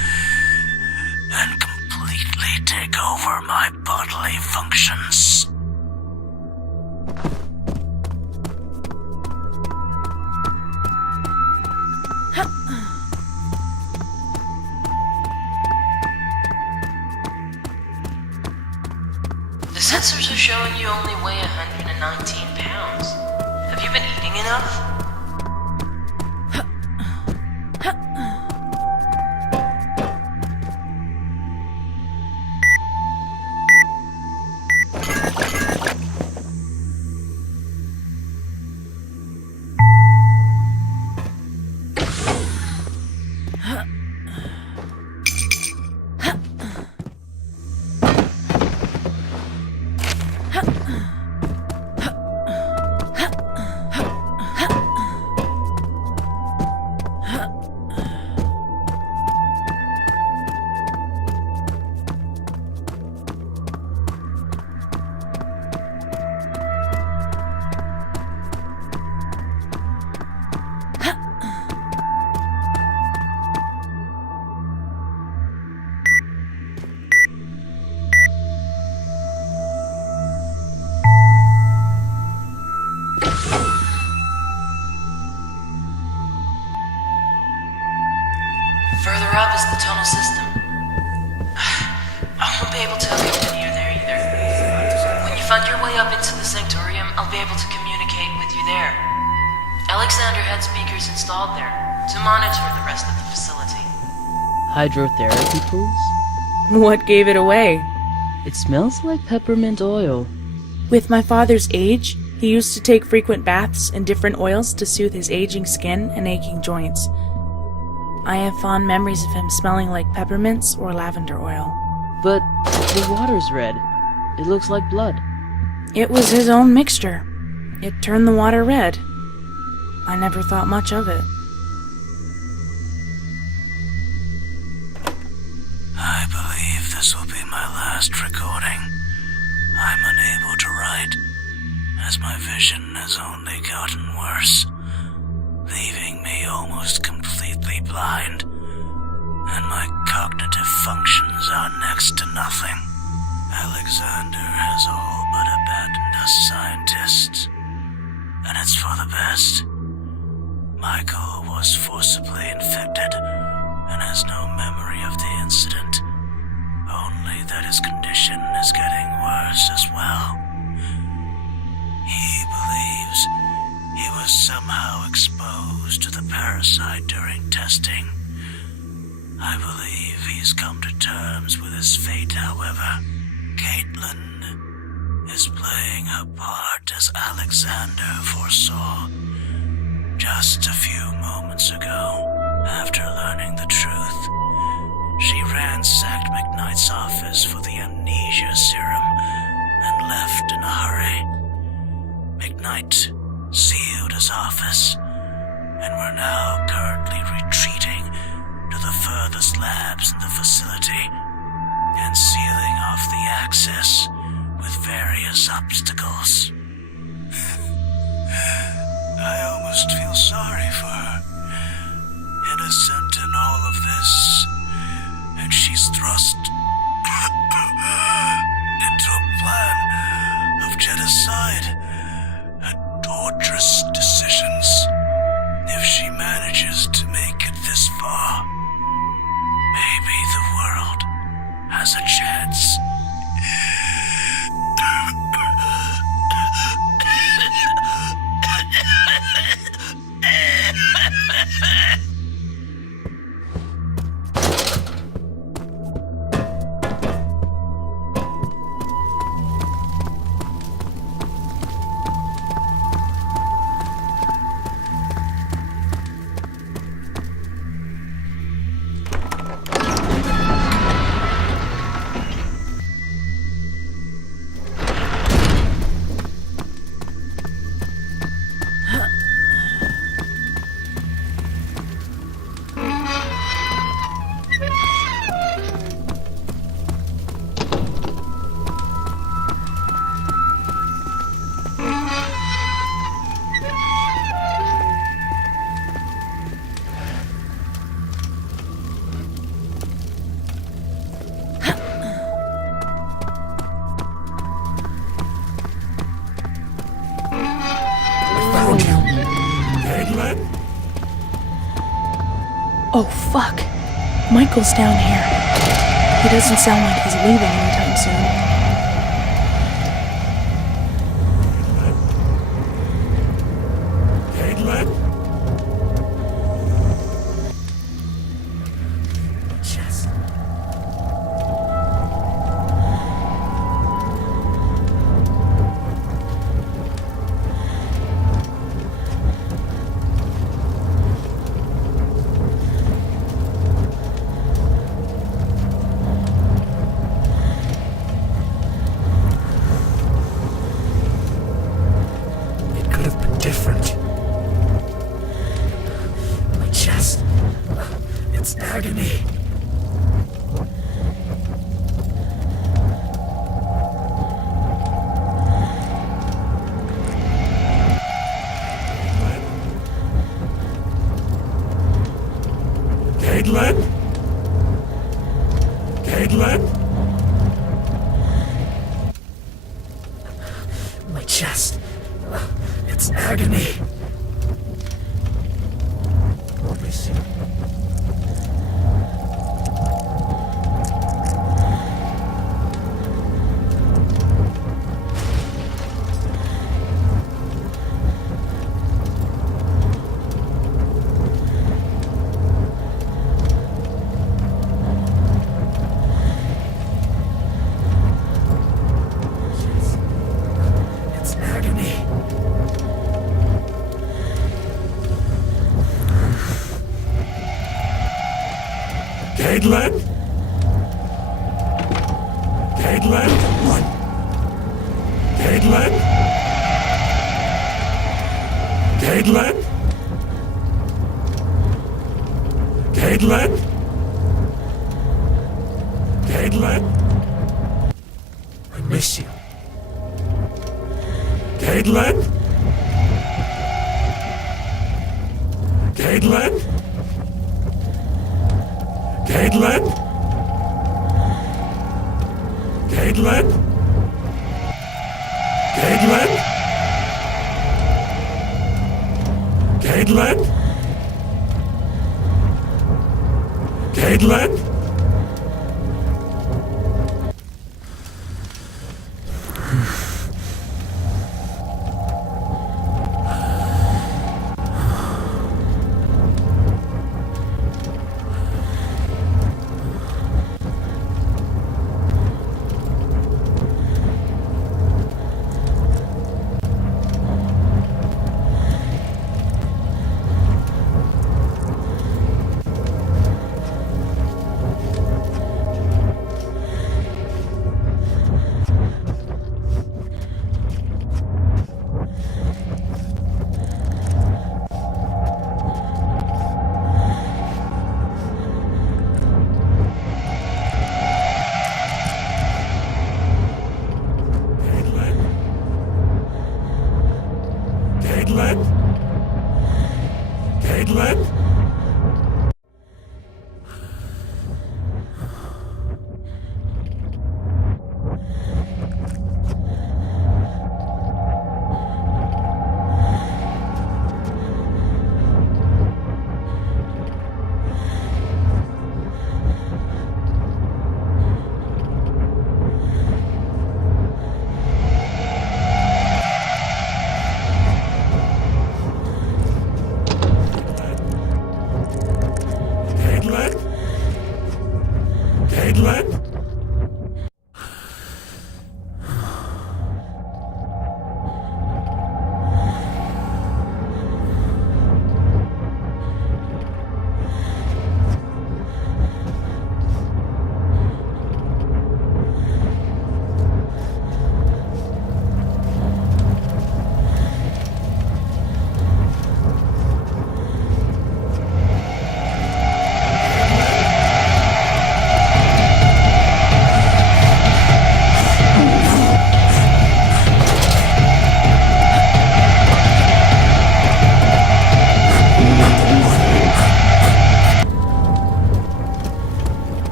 and completely take over my bodily functions. The sensors are showing you only weigh 119 pounds. Have you been eating enough? Further up is the tunnel system. I won't be able to help you when you're there either. When you find your way up into the sanctorium, I'll be able to communicate with you there. Alexander had speakers installed there to monitor the rest of the facility. Hydrotherapy tools? What gave it away? It smells like peppermint oil. With my father's age, he used to take frequent baths in different oils to soothe his aging skin and aching joints. I have fond memories of him smelling like peppermints or lavender oil. But the water's red. It looks like blood. It was his own mixture. It turned the water red. I never thought much of it. I believe this will be my last recording. I'm unable to write, as my vision has only gotten worse, leaving me almost completely blind, and my cognitive functions are next to nothing. Alexander has all but abandoned us scientists, and it's for the best. Michael was forcibly infected and has no memory of the incident, only apparently that his condition is getting worse as well. He believes he was somehow exposed to the parasite during testing. I believe he's come to terms with his fate, however. Caitlin is playing her part as Alexander foresaw. Just a few moments ago, after learning the truth, she ransacked McKnight's office for the amnesia serum and left in a hurry. McKnight sealed his office, and we're now currently retreating to the furthest labs in the facility and sealing off the access with various obstacles. I almost feel sorry for her. Innocent in all of this, and she's thrust into a plan of genocide and torturous decisions. If she manages to make it this far, maybe the world has a chance. Oh, fuck. Michael's down here. He doesn't sound like he's leaving anytime soon.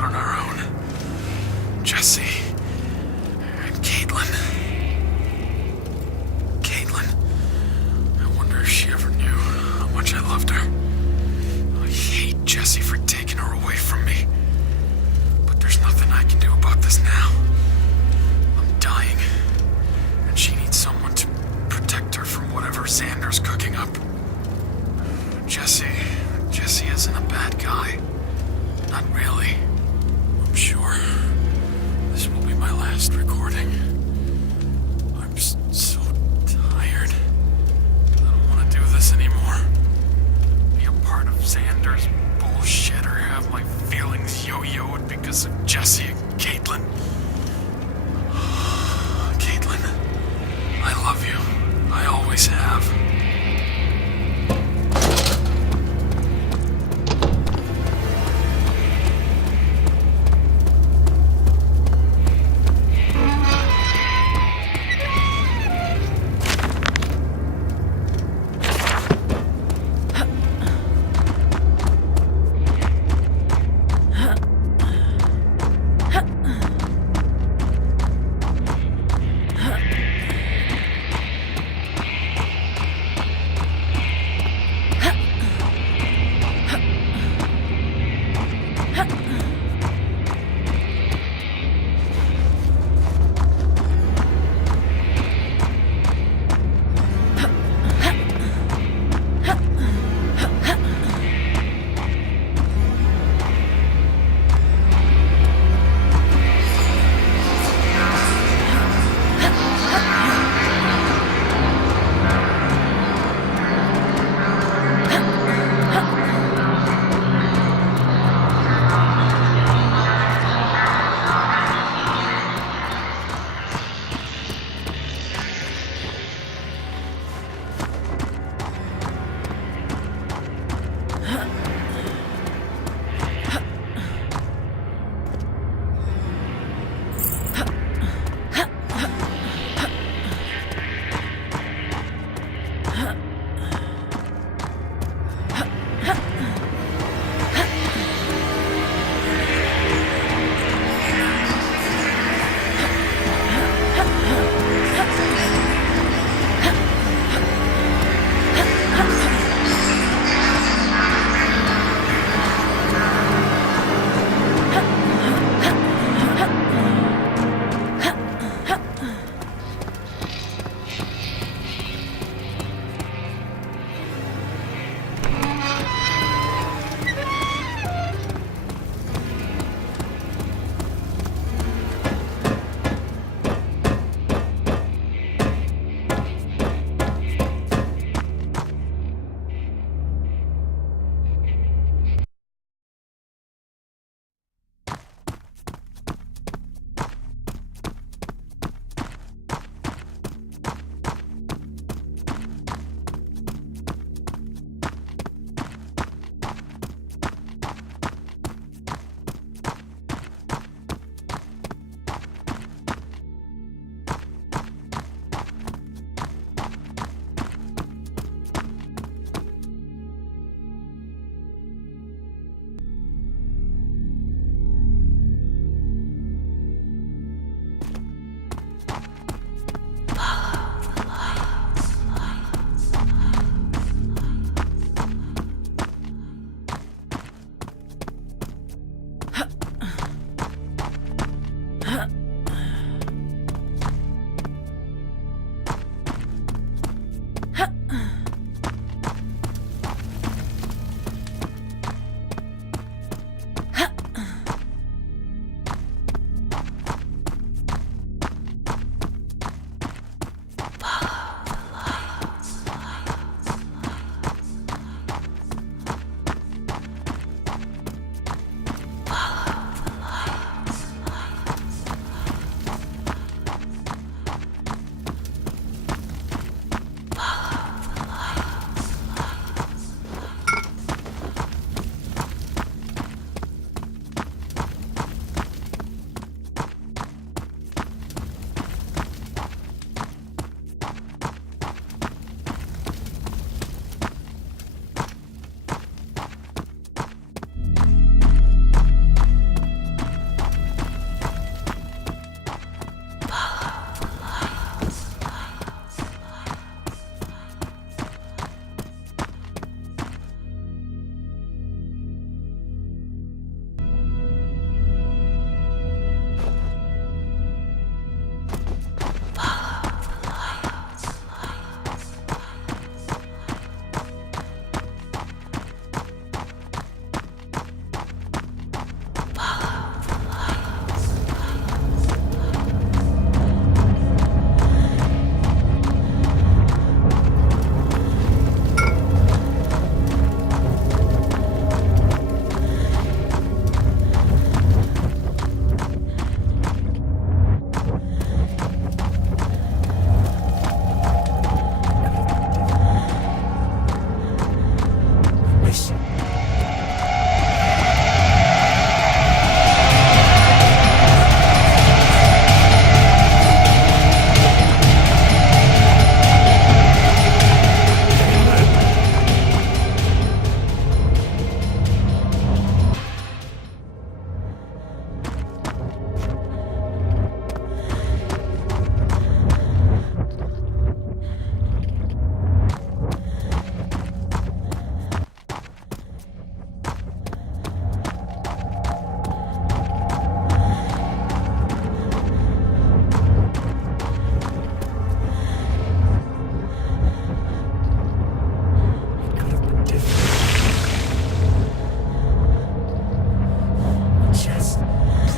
out on our own. Jesse and Caitlin. Caitlin. I wonder if she ever knew how much I loved her. I hate Jesse for taking her away from me. But there's nothing I can do about this now. I'm dying. And she needs someone to protect her from whatever Xander's cooking up. Jesse isn't a bad guy. Not really. I'm sure. This will be my last recording. I'm just so tired. I don't want to do this anymore. Be a part of Xander's bullshit or have my feelings yo-yoed because of Jesse and Caitlin. Caitlin, I love you. I always have.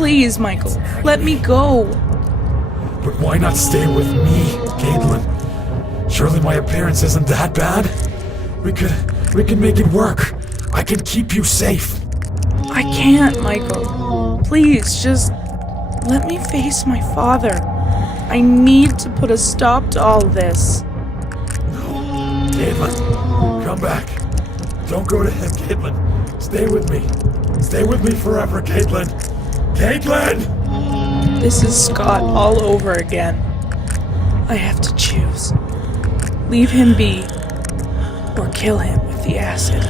Please, Michael, let me go. But why not stay with me, Caitlin? Surely my appearance isn't that bad? We can make it work. I can keep you safe. I can't, Michael. Please, just let me face my father. I need to put a stop to all this. No. Caitlin, come back. Don't go to him, Caitlin. Stay with me. Stay with me forever, Caitlin. Caitlin! This is Scott all over again. I have to choose. Leave him be, or kill him with the acid. Be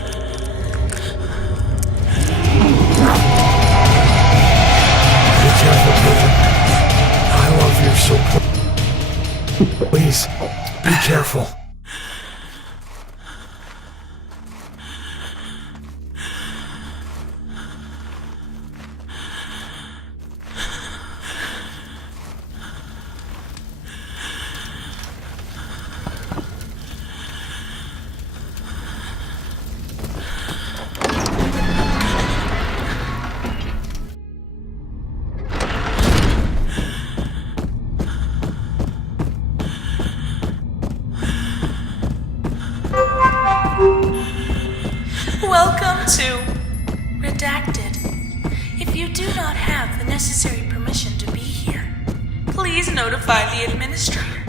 careful, Caitlin. I love you so. Please, be careful. Welcome to Redacted. If you do not have the necessary permission to be here, please notify the administrator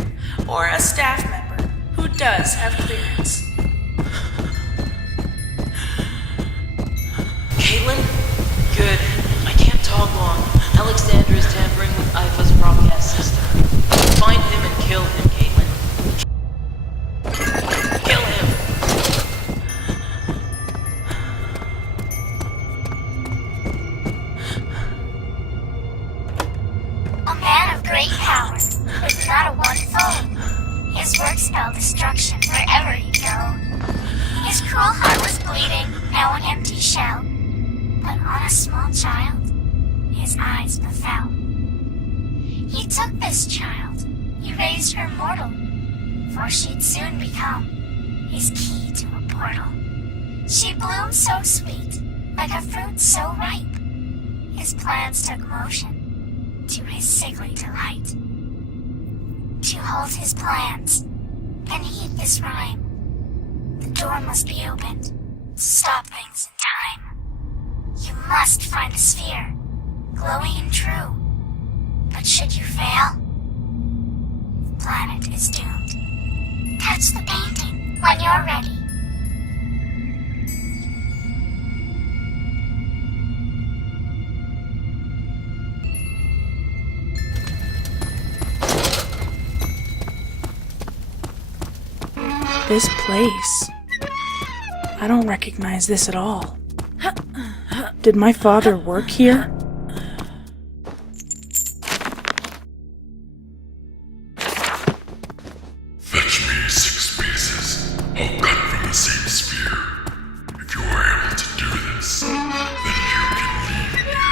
or a staff member who does have clearance. Caitlin? Good. I can't talk long. Alexander is tampering with IFA's broadcast system. Find him and kill him, Caitlin. Kill him! A man of great power, with not a one foe. His work spelled destruction wherever he'd go. His cruel heart was bleeding, now an empty shell. But on a small child, his eyes befell. He took this child, he raised her mortal, for she'd soon become his key to a portal. She bloomed so sweet, like a fruit so ripe. His plans took motion, to his sickly delight. To halt his plans, and heed this rhyme. The door must be opened, to stop things in time. You must find the sphere, glowing and true. But should you fail, the planet is doomed. Touch the painting when you're ready. This place. I don't recognize this at all. Did my father work here? Fetch me 6 pieces, all cut from the same sphere. If you are able to do this, then you can leave here.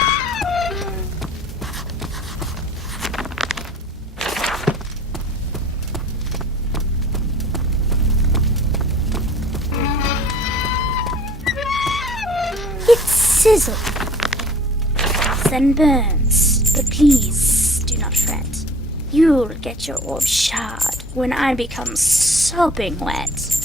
Sizzle. Then burns, but please do not fret. You'll get your orb shard when I become sopping wet.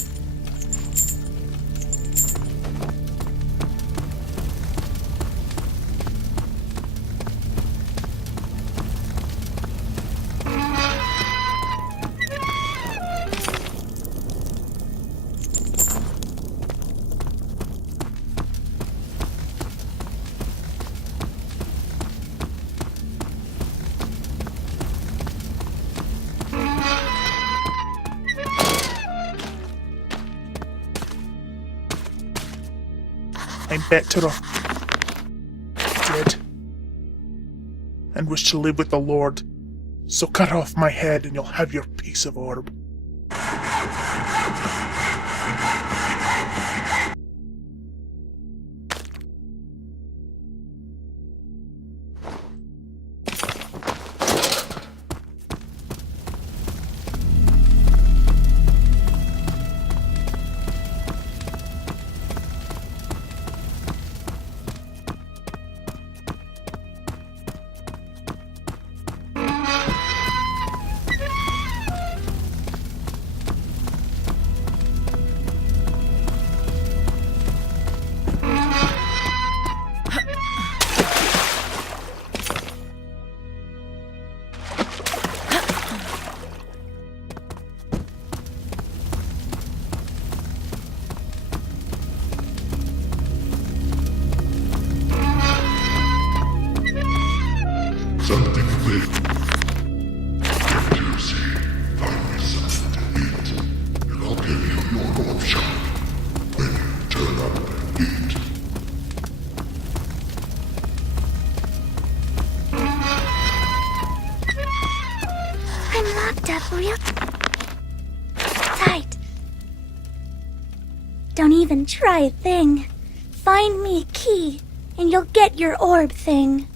I'm better off dead and wish to live with the Lord. So cut off my head and you'll have your piece of orb. something big. Get juicy, find me something to eat, and I'll give you your orb shot when you turn up and eat. I'm locked up real tight. Don't even try a thing. Find me a key, and you'll get your orb thing.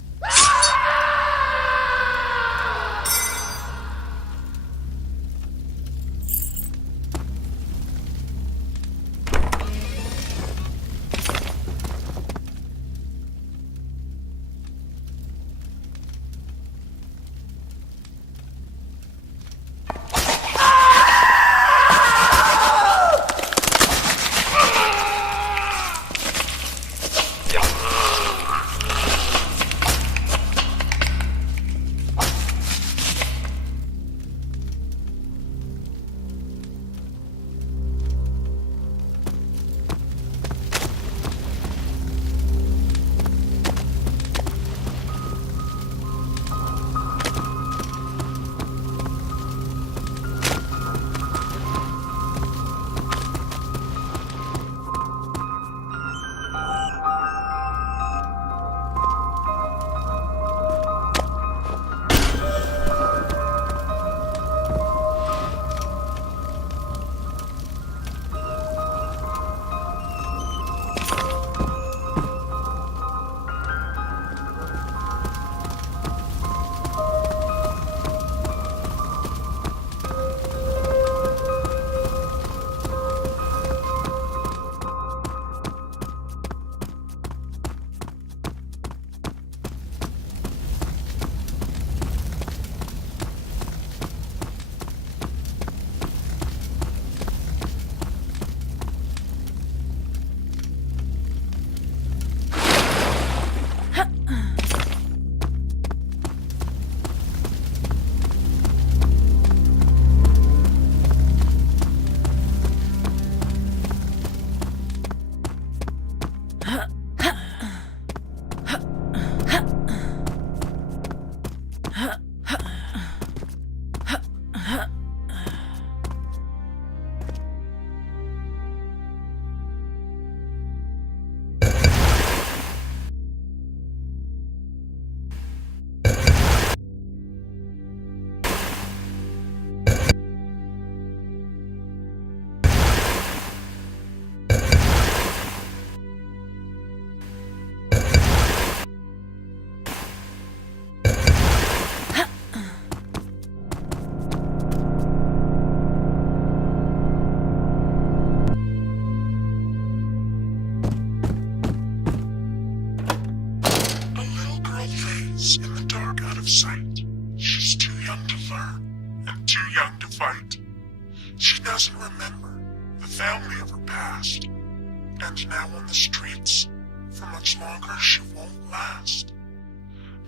Doesn't remember the family of her past, and now on the streets, for much longer she won't last.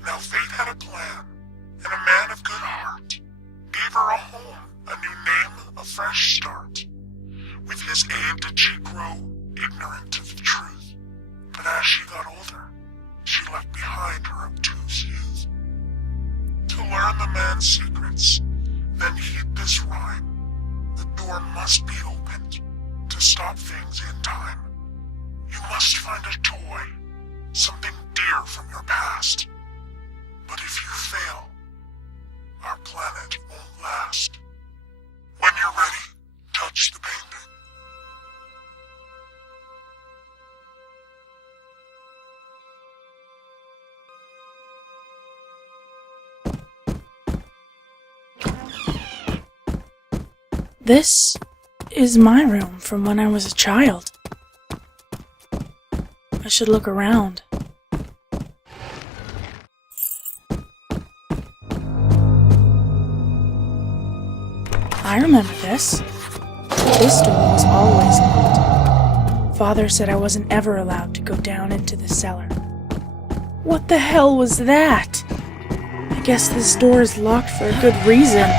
Now fate had a plan, and a man of good heart gave her a home, a new name, a fresh start. With his aid did she grow ignorant of the truth, but as she got older, she left behind her obtuse youth. To learn the man's secrets, then heed this rhyme. The door must be opened to stop things in time. You must find a toy, something dear from your past. But if you fail, our planet won't last. When you're ready, touch the painting. This is my room from when I was a child. I should look around. I remember this. This door was always locked. Father said I wasn't ever allowed to go down into the cellar. What the hell was that? I guess this door is locked for a good reason.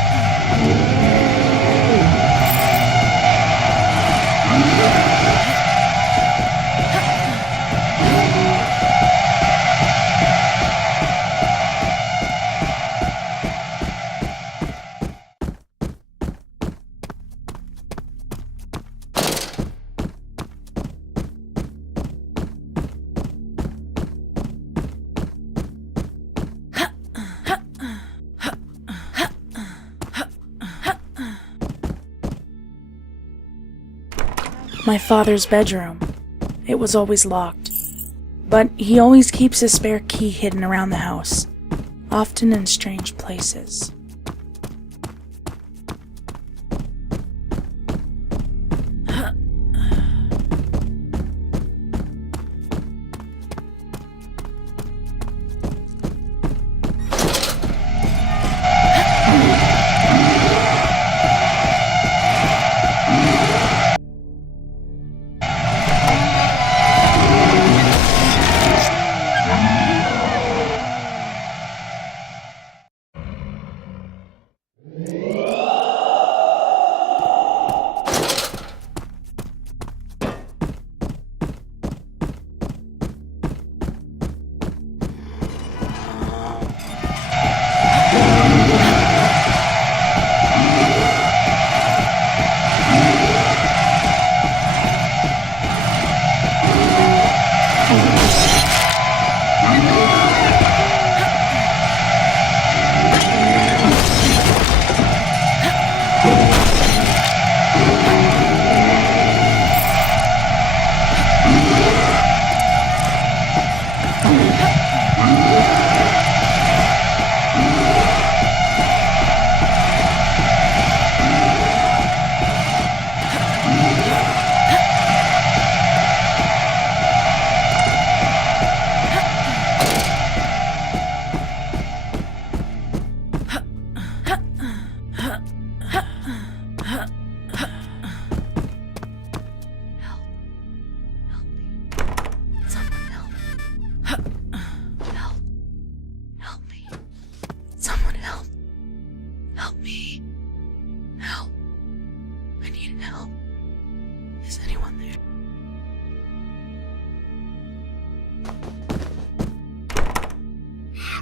My father's bedroom. It was always locked. But he always keeps a spare key hidden around the house, often in strange places.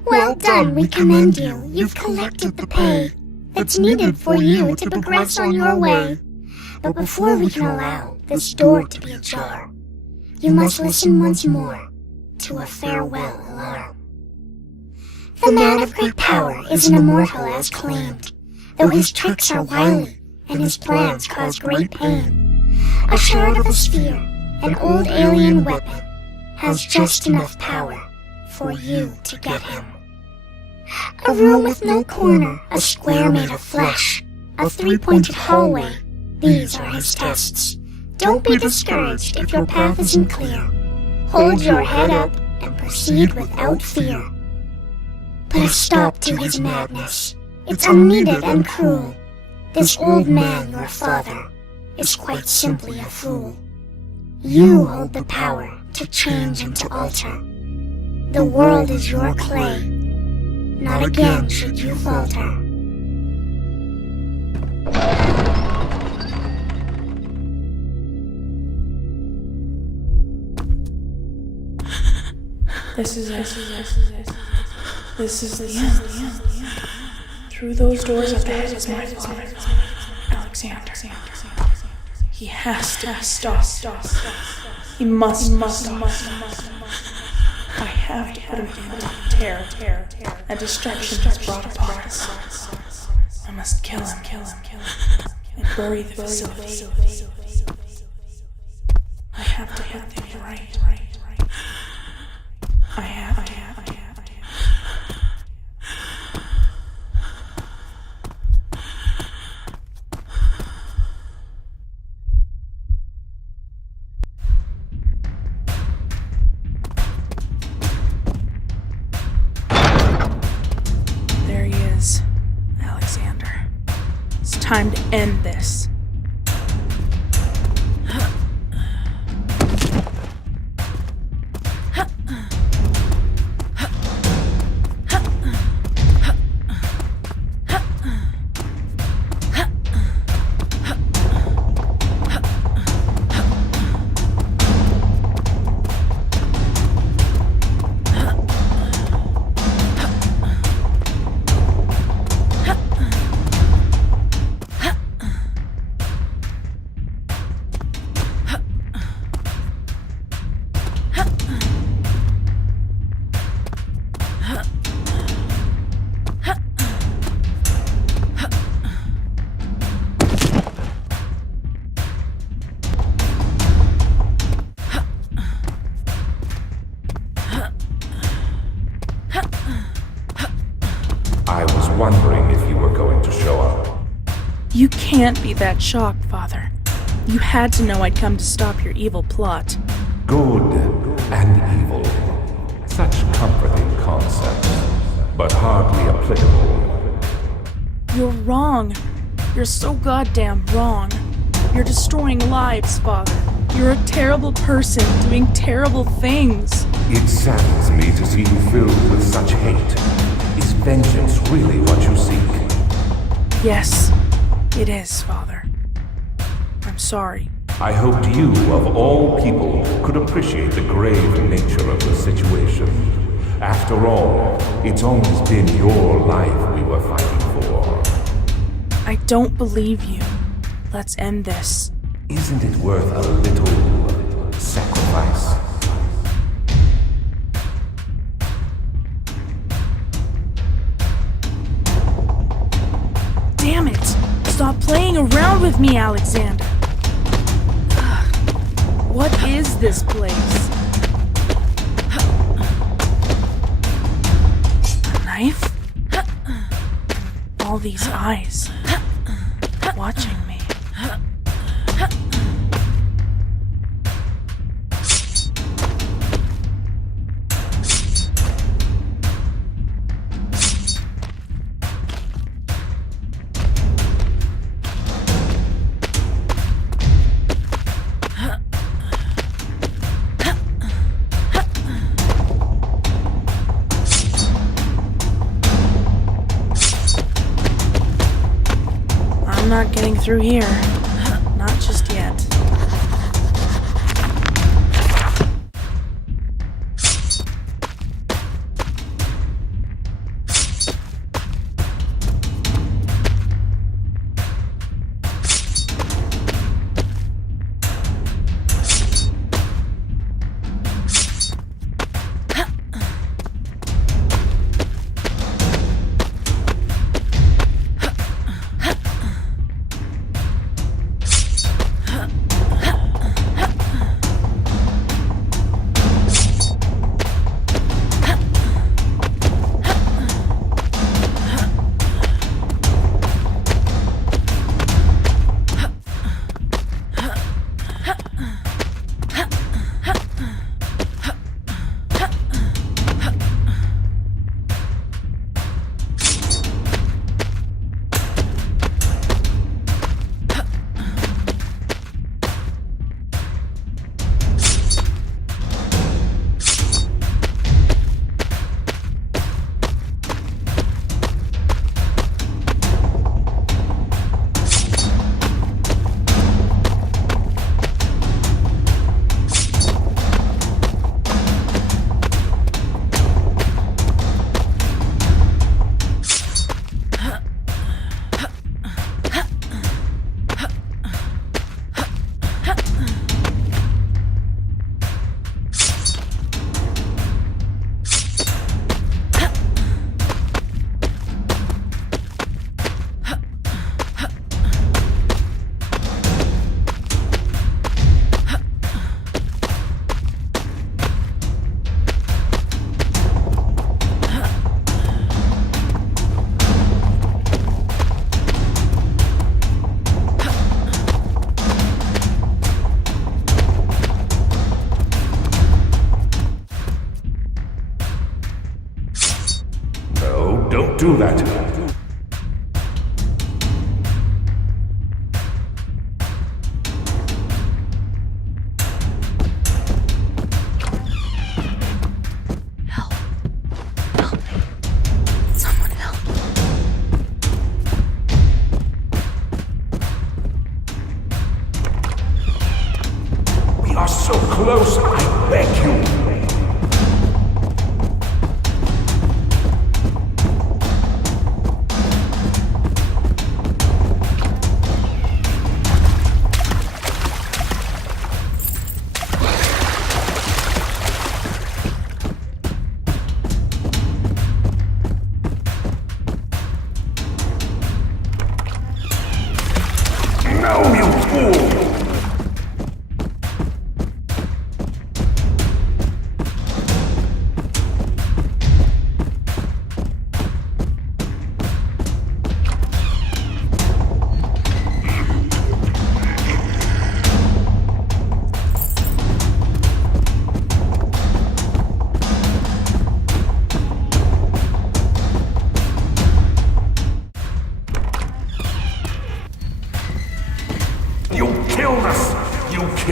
Well done, we commend you. You've collected the pay that's needed for you to progress on your way. But before we can allow this door to be ajar, you must listen once more to a farewell alarm. The man of great power is an immortal as claimed, though his tricks are wily and his plans cause great pain. A shard of a sphere, an old alien weapon, has just enough power for you to get him. A room with no corner, a square made of flesh, a three-pointed hallway, these are his tests. Don't be discouraged if your path isn't clear. Hold your head up and proceed without fear. Put a stop to his madness. It's unneeded and cruel. This old man, your father, is quite simply a fool. You hold the power to change and to alter. The world is your clay. Not again should you falter. This is it. This is the end. Through those doors ahead is my father, Alexander. He has to be stopped. He must stop. I have to put an end to terror and destruction has brought upon us. I must kill him, and bury the facility. I have to put things right. I have to. There he is, Alexander. It's time to end this. I was wondering if you were going to show up. You can't be that shocked, Father. You had to know I'd come to stop your evil plot. Good and evil. Such comforting concepts, but hardly applicable. You're wrong. You're so goddamn wrong. You're destroying lives, Father. You're a terrible person doing terrible things. It saddens me to see you filled with such hate. Is vengeance really what you seek? Yes, it is, Father. I'm sorry. I hoped you, of all people, could appreciate the grave nature of the situation. After all, it's always been your life we were fighting for. I don't believe you. Let's end this. Isn't it worth a little sacrifice? Damn it! Stop playing around with me, Alexander! Ugh. What is this place? A knife? All these eyes watching me. I'm not getting through here. Not just yet. Don't do that. Help. Help me. Someone help. We are so close, I beg you.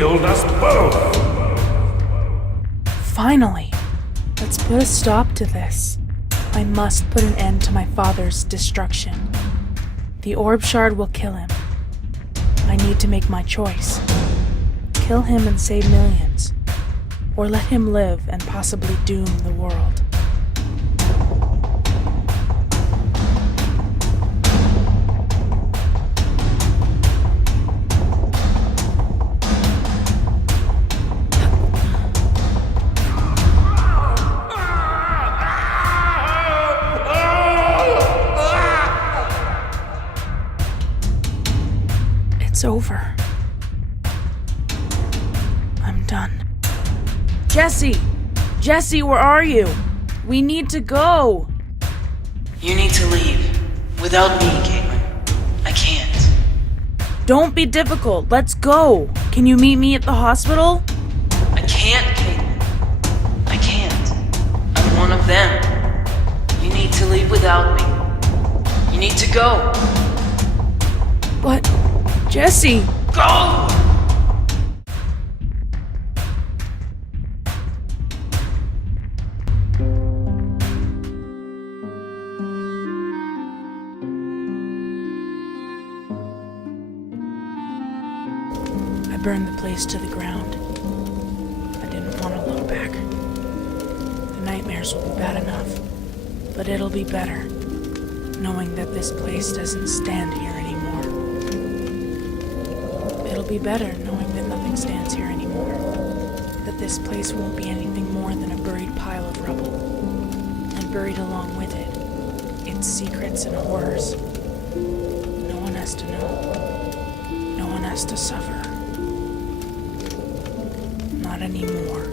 killed us both! Finally! Let's put a stop to this. I must put an end to my father's destruction. The orb shard will kill him. I need to make my choice. Kill him and save millions. Or let him live and possibly doom the world. It's over. I'm done. Jesse! Jesse, where are you? We need to go! You need to leave. Without me, Caitlin. I can't. Don't be difficult. Let's go. Can you meet me at the hospital? I can't, Caitlin. I can't. I'm one of them. You need to leave without me. You need to go. But, Jesse! Go! I burned the place to the ground. I didn't want to look back. The nightmares will be bad enough, but it'll be better, knowing that this place doesn't stand here anymore. It'll be better knowing that nothing stands here anymore, that this place won't be anything more than a buried pile of rubble, and buried along with it, its secrets and horrors. No one has to know. No one has to suffer. Not anymore.